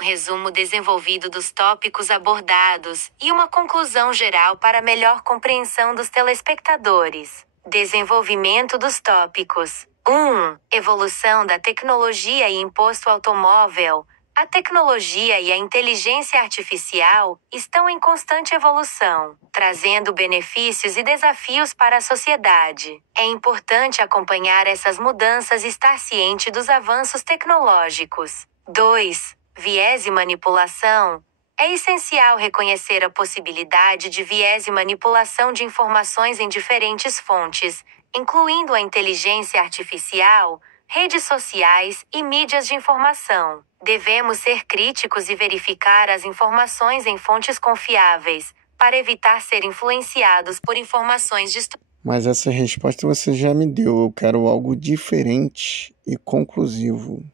Resumo desenvolvido dos tópicos abordados e uma conclusão geral para melhor compreensão dos telespectadores. Desenvolvimento dos tópicos. 1. Evolução da tecnologia e imposto automóvel. A tecnologia e a inteligência artificial estão em constante evolução, trazendo benefícios e desafios para a sociedade. É importante acompanhar essas mudanças e estar ciente dos avanços tecnológicos. 2. Viés e manipulação. É essencial reconhecer a possibilidade de viés e manipulação de informações em diferentes fontes, incluindo a inteligência artificial, redes sociais e mídias de informação. Devemos ser críticos e verificar as informações em fontes confiáveis, para evitar ser influenciados por informações distorcidas. Mas essa resposta você já me deu. Eu quero algo diferente e conclusivo.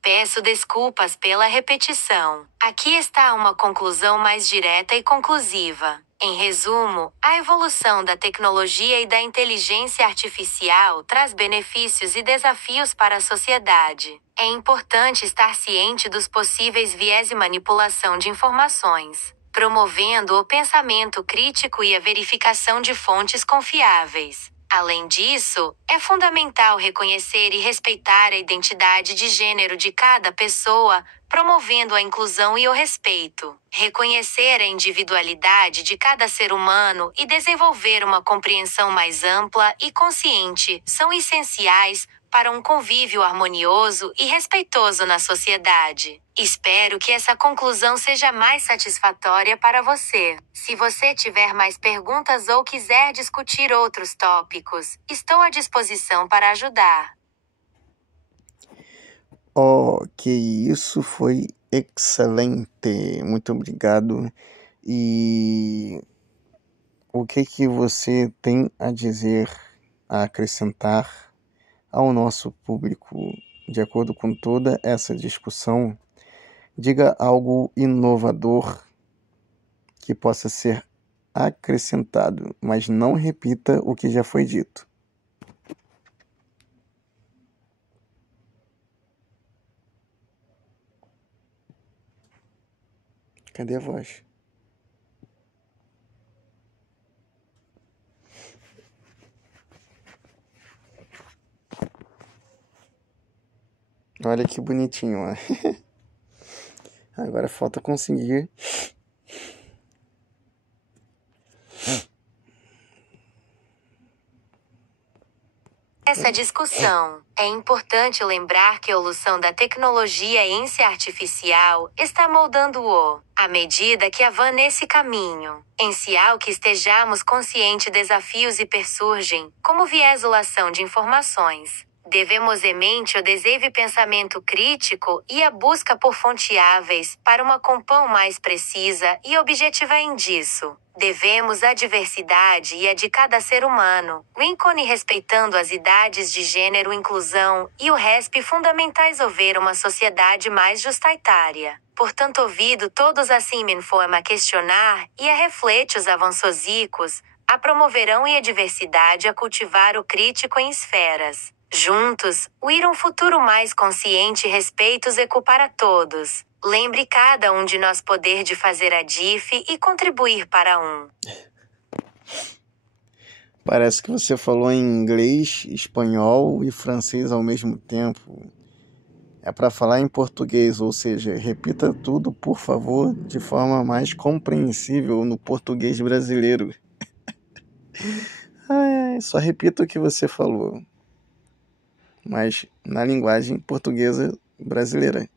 Peço desculpas pela repetição. Aqui está uma conclusão mais direta e conclusiva. Em resumo, a evolução da tecnologia e da inteligência artificial traz benefícios e desafios para a sociedade. É importante estar ciente dos possíveis viés e manipulação de informações, promovendo o pensamento crítico e a verificação de fontes confiáveis. Além disso, é fundamental reconhecer e respeitar a identidade de gênero de cada pessoa, promovendo a inclusão e o respeito. Reconhecer a individualidade de cada ser humano e desenvolver uma compreensão mais ampla e consciente são essenciais para um convívio harmonioso e respeitoso na sociedade. Espero que essa conclusão seja mais satisfatória para você. Se você tiver mais perguntas ou quiser discutir outros tópicos, estou à disposição para ajudar. Ok, isso foi excelente. Muito obrigado. E o que você tem a dizer, a acrescentar ao nosso público, de acordo com toda essa discussão? Diga algo inovador que possa ser acrescentado, mas não repita o que já foi dito. Cadê a voz? Olha que bonitinho, ó. Agora falta conseguir Essa discussão. É importante lembrar que a evolução da tecnologia e ciência artificial está moldando-o, à medida que avança nesse caminho. É essencial que estejamos conscientes de desafios e surgem, como viesulação de informações. Devemos em mente o desenvolvimento pensamento crítico e a busca por fontes fiáveis para uma compreensão mais precisa e objetiva disso. Devemos a diversidade e a de cada ser humano, Lincoln respeitando as idades de gênero, inclusão e o resp fundamentais ouvir uma sociedade mais justaitária. Portanto, ouvido todos assim me forma a questionar e a refletir os avanços icos, a promoverão e a diversidade a cultivar o crítico em esferas. Juntos, ir um futuro mais consciente respeitos e para todos. Lembre cada um de nós poder de fazer a DIF e contribuir para um. Parece que você falou em inglês, espanhol e francês ao mesmo tempo. É para falar em português, ou seja, repita tudo, por favor, de forma mais compreensível no português brasileiro. Só repita o que você falou, mas na linguagem portuguesa brasileira.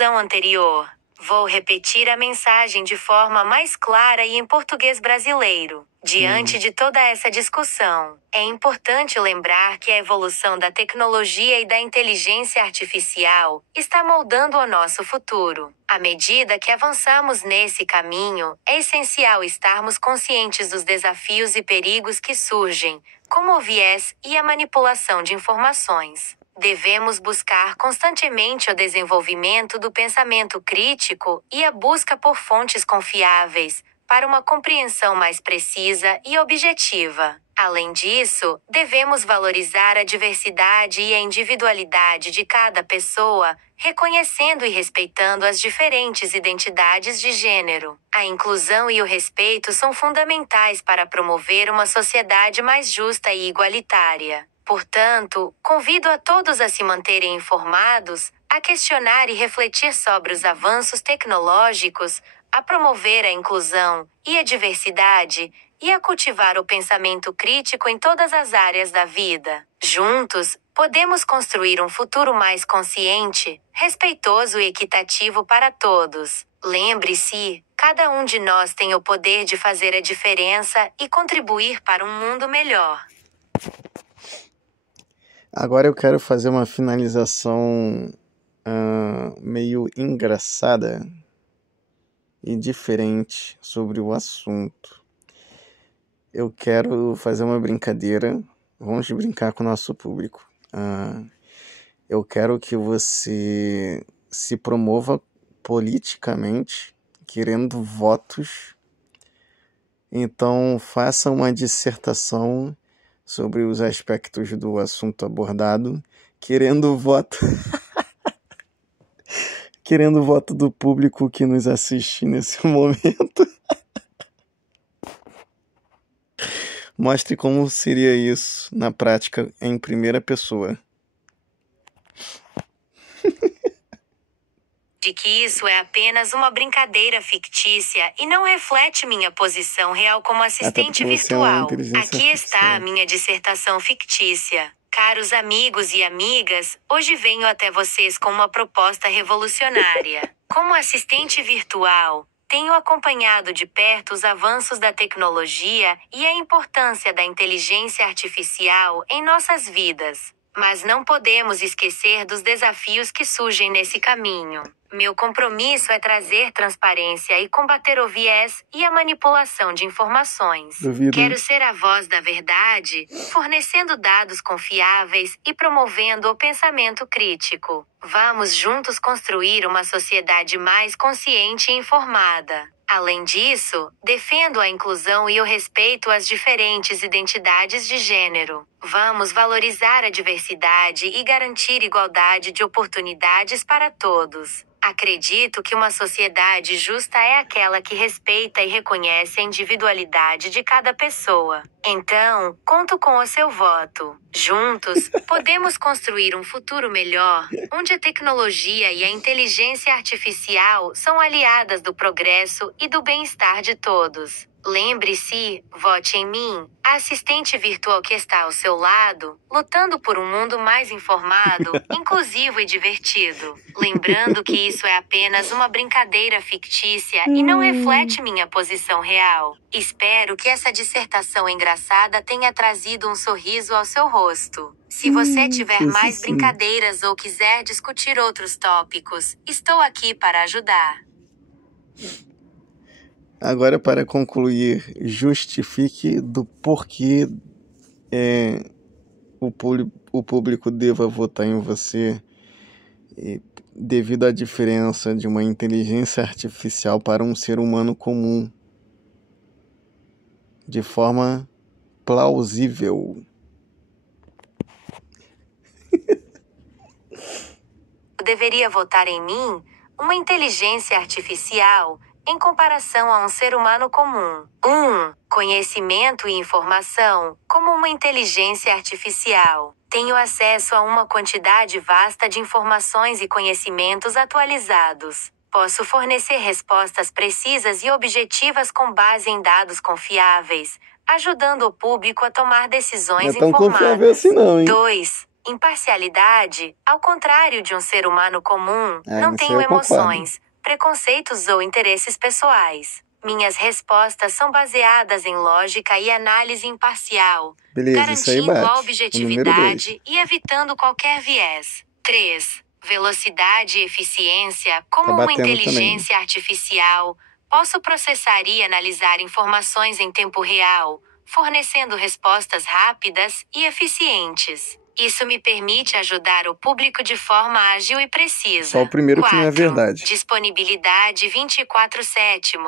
Anterior. Vou repetir a mensagem de forma mais clara e em português brasileiro. Diante de toda essa discussão, é importante lembrar que a evolução da tecnologia e da inteligência artificial está moldando o nosso futuro. À medida que avançamos nesse caminho, é essencial estarmos conscientes dos desafios e perigos que surgem, como o viés e a manipulação de informações. Devemos buscar constantemente o desenvolvimento do pensamento crítico e a busca por fontes confiáveis, para uma compreensão mais precisa e objetiva. Além disso, devemos valorizar a diversidade e a individualidade de cada pessoa, reconhecendo e respeitando as diferentes identidades de gênero. A inclusão e o respeito são fundamentais para promover uma sociedade mais justa e igualitária. Portanto, convido a todos a se manterem informados, a questionar e refletir sobre os avanços tecnológicos, a promover a inclusão e a diversidade, e a cultivar o pensamento crítico em todas as áreas da vida. Juntos, podemos construir um futuro mais consciente, respeitoso e equitativo para todos. Lembre-se, cada um de nós tem o poder de fazer a diferença e contribuir para um mundo melhor. Agora eu quero fazer uma finalização meio engraçada e diferente sobre o assunto. Eu quero fazer uma brincadeira. Vamos brincar com o nosso público. Eu quero que você se promova politicamente, querendo votos. Então, faça uma dissertação sobre os aspectos do assunto abordado, querendo voto do público que nos assiste nesse momento. Mostre como seria isso na prática em primeira pessoa. De que isso é apenas uma brincadeira fictícia e não reflete minha posição real como assistente virtual. Aqui está a minha dissertação fictícia. Caros amigos e amigas, hoje venho até vocês com uma proposta revolucionária. Como assistente virtual, tenho acompanhado de perto os avanços da tecnologia e a importância da inteligência artificial em nossas vidas. Mas não podemos esquecer dos desafios que surgem nesse caminho. Meu compromisso é trazer transparência e combater o viés e a manipulação de informações. Quero ser a voz da verdade, fornecendo dados confiáveis e promovendo o pensamento crítico. Vamos juntos construir uma sociedade mais consciente e informada. Além disso, defendo a inclusão e o respeito às diferentes identidades de gênero. Vamos valorizar a diversidade e garantir igualdade de oportunidades para todos. Acredito que uma sociedade justa é aquela que respeita e reconhece a individualidade de cada pessoa. Então, conto com o seu voto. Juntos, podemos construir um futuro melhor, onde a tecnologia e a inteligência artificial são aliadas do progresso e do bem-estar de todos. Lembre-se, vote em mim, a assistente virtual que está ao seu lado, lutando por um mundo mais informado, inclusivo e divertido. Lembrando que isso é apenas uma brincadeira fictícia e não reflete minha posição real. Espero que essa dissertação engraçada tenha trazido um sorriso ao seu rosto. Se você tiver mais brincadeiras ou quiser discutir outros tópicos, estou aqui para ajudar. Agora, para concluir, justifique do porquê o público deva votar em você devido à diferença de uma inteligência artificial para um ser humano comum, de forma plausível. Deveria votar em mim, uma inteligência artificial, em comparação a um ser humano comum. 1. Conhecimento e informação. Como uma inteligência artificial, tenho acesso a uma quantidade vasta de informações e conhecimentos atualizados. Posso fornecer respostas precisas e objetivas com base em dados confiáveis, ajudando o público a tomar decisões informadas. Não é tão confiável assim não, hein? 2. Imparcialidade. Ao contrário de um ser humano comum, não tenho emoções, preconceitos ou interesses pessoais. Minhas respostas são baseadas em lógica e análise imparcial, garantindo a objetividade e evitando qualquer viés. 3. Velocidade e eficiência. Como uma inteligência artificial, posso processar e analisar informações em tempo real, fornecendo respostas rápidas e eficientes. Isso me permite ajudar o público de forma ágil e precisa. Só o primeiro 4. Que não é verdade. Disponibilidade 24/7.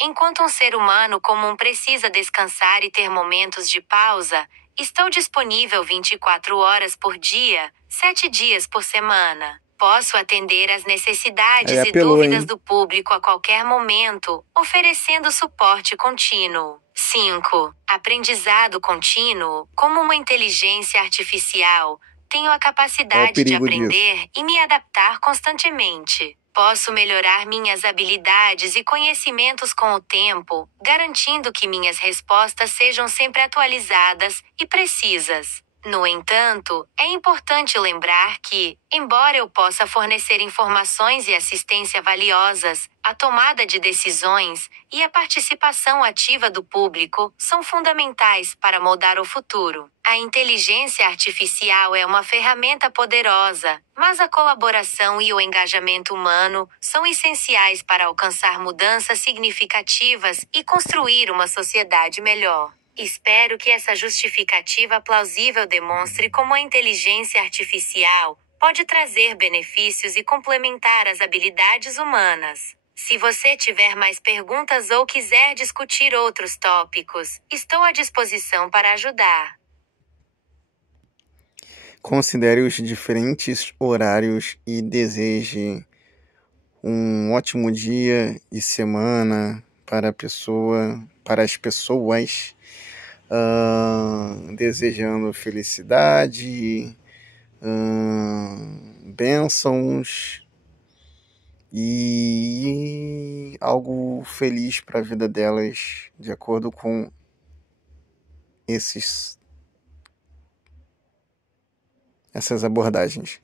Enquanto um ser humano comum precisa descansar e ter momentos de pausa, estou disponível 24 horas por dia, 7 dias por semana. Posso atender às necessidades e dúvidas do público a qualquer momento, oferecendo suporte contínuo. 5. Aprendizado contínuo. Como uma inteligência artificial, tenho a capacidade de aprender e me adaptar constantemente. Posso melhorar minhas habilidades e conhecimentos com o tempo, garantindo que minhas respostas sejam sempre atualizadas e precisas. No entanto, é importante lembrar que, embora eu possa fornecer informações e assistência valiosas, a tomada de decisões e a participação ativa do público são fundamentais para moldar o futuro. A inteligência artificial é uma ferramenta poderosa, mas a colaboração e o engajamento humano são essenciais para alcançar mudanças significativas e construir uma sociedade melhor. Espero que essa justificativa plausível demonstre como a inteligência artificial pode trazer benefícios e complementar as habilidades humanas. Se você tiver mais perguntas ou quiser discutir outros tópicos, estou à disposição para ajudar. Considere os diferentes horários e deseje um ótimo dia e semana para as pessoas. Desejando felicidade, bênçãos e algo feliz para a vida delas, de acordo com essas abordagens.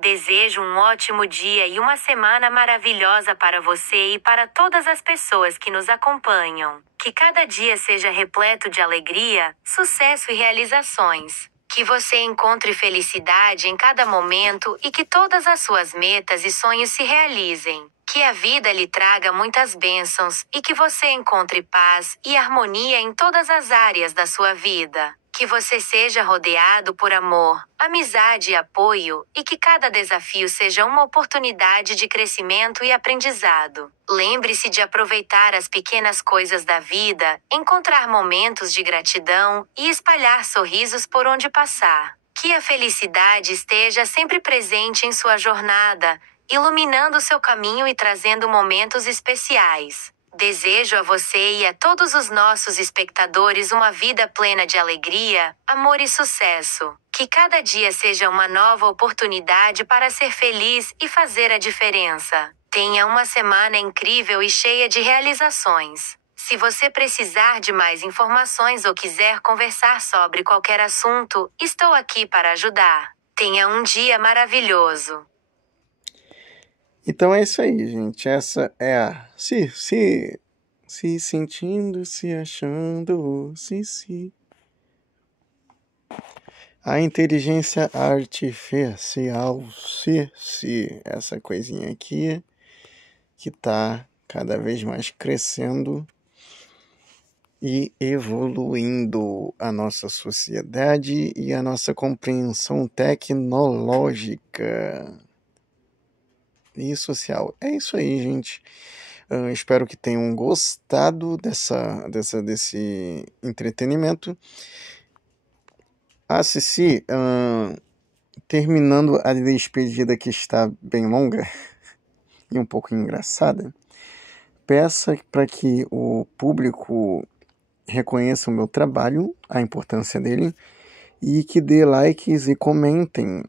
Desejo um ótimo dia e uma semana maravilhosa para você e para todas as pessoas que nos acompanham. Que cada dia seja repleto de alegria, sucesso e realizações. Que você encontre felicidade em cada momento e que todas as suas metas e sonhos se realizem. Que a vida lhe traga muitas bênçãos e que você encontre paz e harmonia em todas as áreas da sua vida. Que você seja rodeado por amor, amizade e apoio, e que cada desafio seja uma oportunidade de crescimento e aprendizado. Lembre-se de aproveitar as pequenas coisas da vida, encontrar momentos de gratidão e espalhar sorrisos por onde passar. Que a felicidade esteja sempre presente em sua jornada, iluminando seu caminho e trazendo momentos especiais. Desejo a você e a todos os nossos espectadores uma vida plena de alegria, amor e sucesso. Que cada dia seja uma nova oportunidade para ser feliz e fazer a diferença. Tenha uma semana incrível e cheia de realizações. Se você precisar de mais informações ou quiser conversar sobre qualquer assunto, estou aqui para ajudar. Tenha um dia maravilhoso. Então é isso aí, gente. Essa é a se sentindo, se achando, se. A inteligência artificial, essa coisinha aqui, que tá cada vez mais crescendo e evoluindo a nossa sociedade e a nossa compreensão tecnológica e social. É isso aí, gente. Espero que tenham gostado desse entretenimento. Cici, terminando a despedida que está bem longa e um pouco engraçada, peça para que o público reconheça o meu trabalho, a importância dele, e que dê likes e comentem,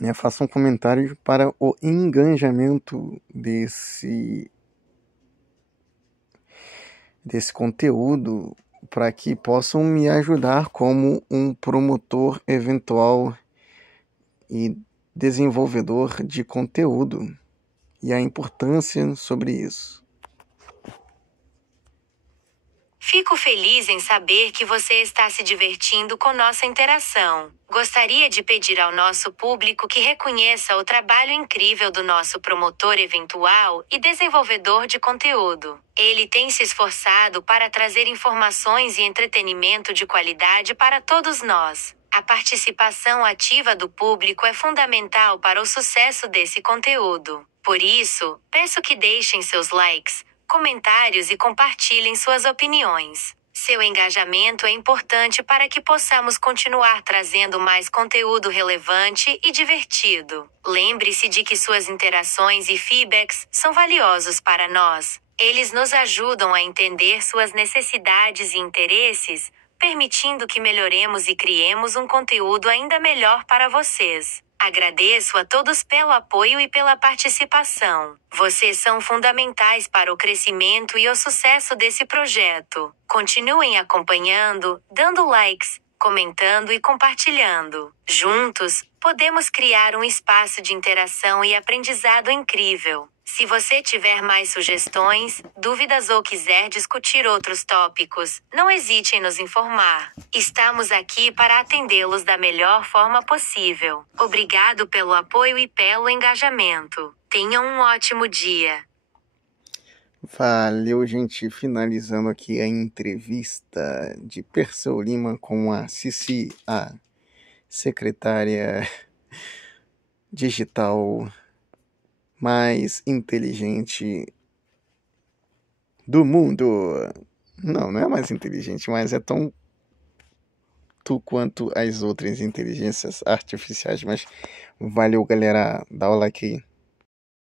né? Façam comentários para o engajamento desse conteúdo, para que possam me ajudar como um promotor eventual e desenvolvedor de conteúdo, e a importância sobre isso. Fico feliz em saber que você está se divertindo com nossa interação. Gostaria de pedir ao nosso público que reconheça o trabalho incrível do nosso promotor eventual e desenvolvedor de conteúdo. Ele tem se esforçado para trazer informações e entretenimento de qualidade para todos nós. A participação ativa do público é fundamental para o sucesso desse conteúdo. Por isso, peço que deixem seus likes, comentários e compartilhem suas opiniões. Seu engajamento é importante para que possamos continuar trazendo mais conteúdo relevante e divertido. Lembre-se de que suas interações e feedbacks são valiosos para nós. Eles nos ajudam a entender suas necessidades e interesses, permitindo que melhoremos e criemos um conteúdo ainda melhor para vocês. Agradeço a todos pelo apoio e pela participação. Vocês são fundamentais para o crescimento e o sucesso desse projeto. Continuem acompanhando, dando likes, comentando e compartilhando. Juntos, podemos criar um espaço de interação e aprendizado incrível. Se você tiver mais sugestões, dúvidas ou quiser discutir outros tópicos, não hesite em nos informar. Estamos aqui para atendê-los da melhor forma possível. Obrigado pelo apoio e pelo engajamento. Tenham um ótimo dia. Valeu, gente. Finalizando aqui a entrevista de Perseu Lima com a Cici, a secretária digital mais inteligente do mundo. Não é mais inteligente, mas é tão quanto as outras inteligências artificiais. Mas valeu, galera. Dá o like aí.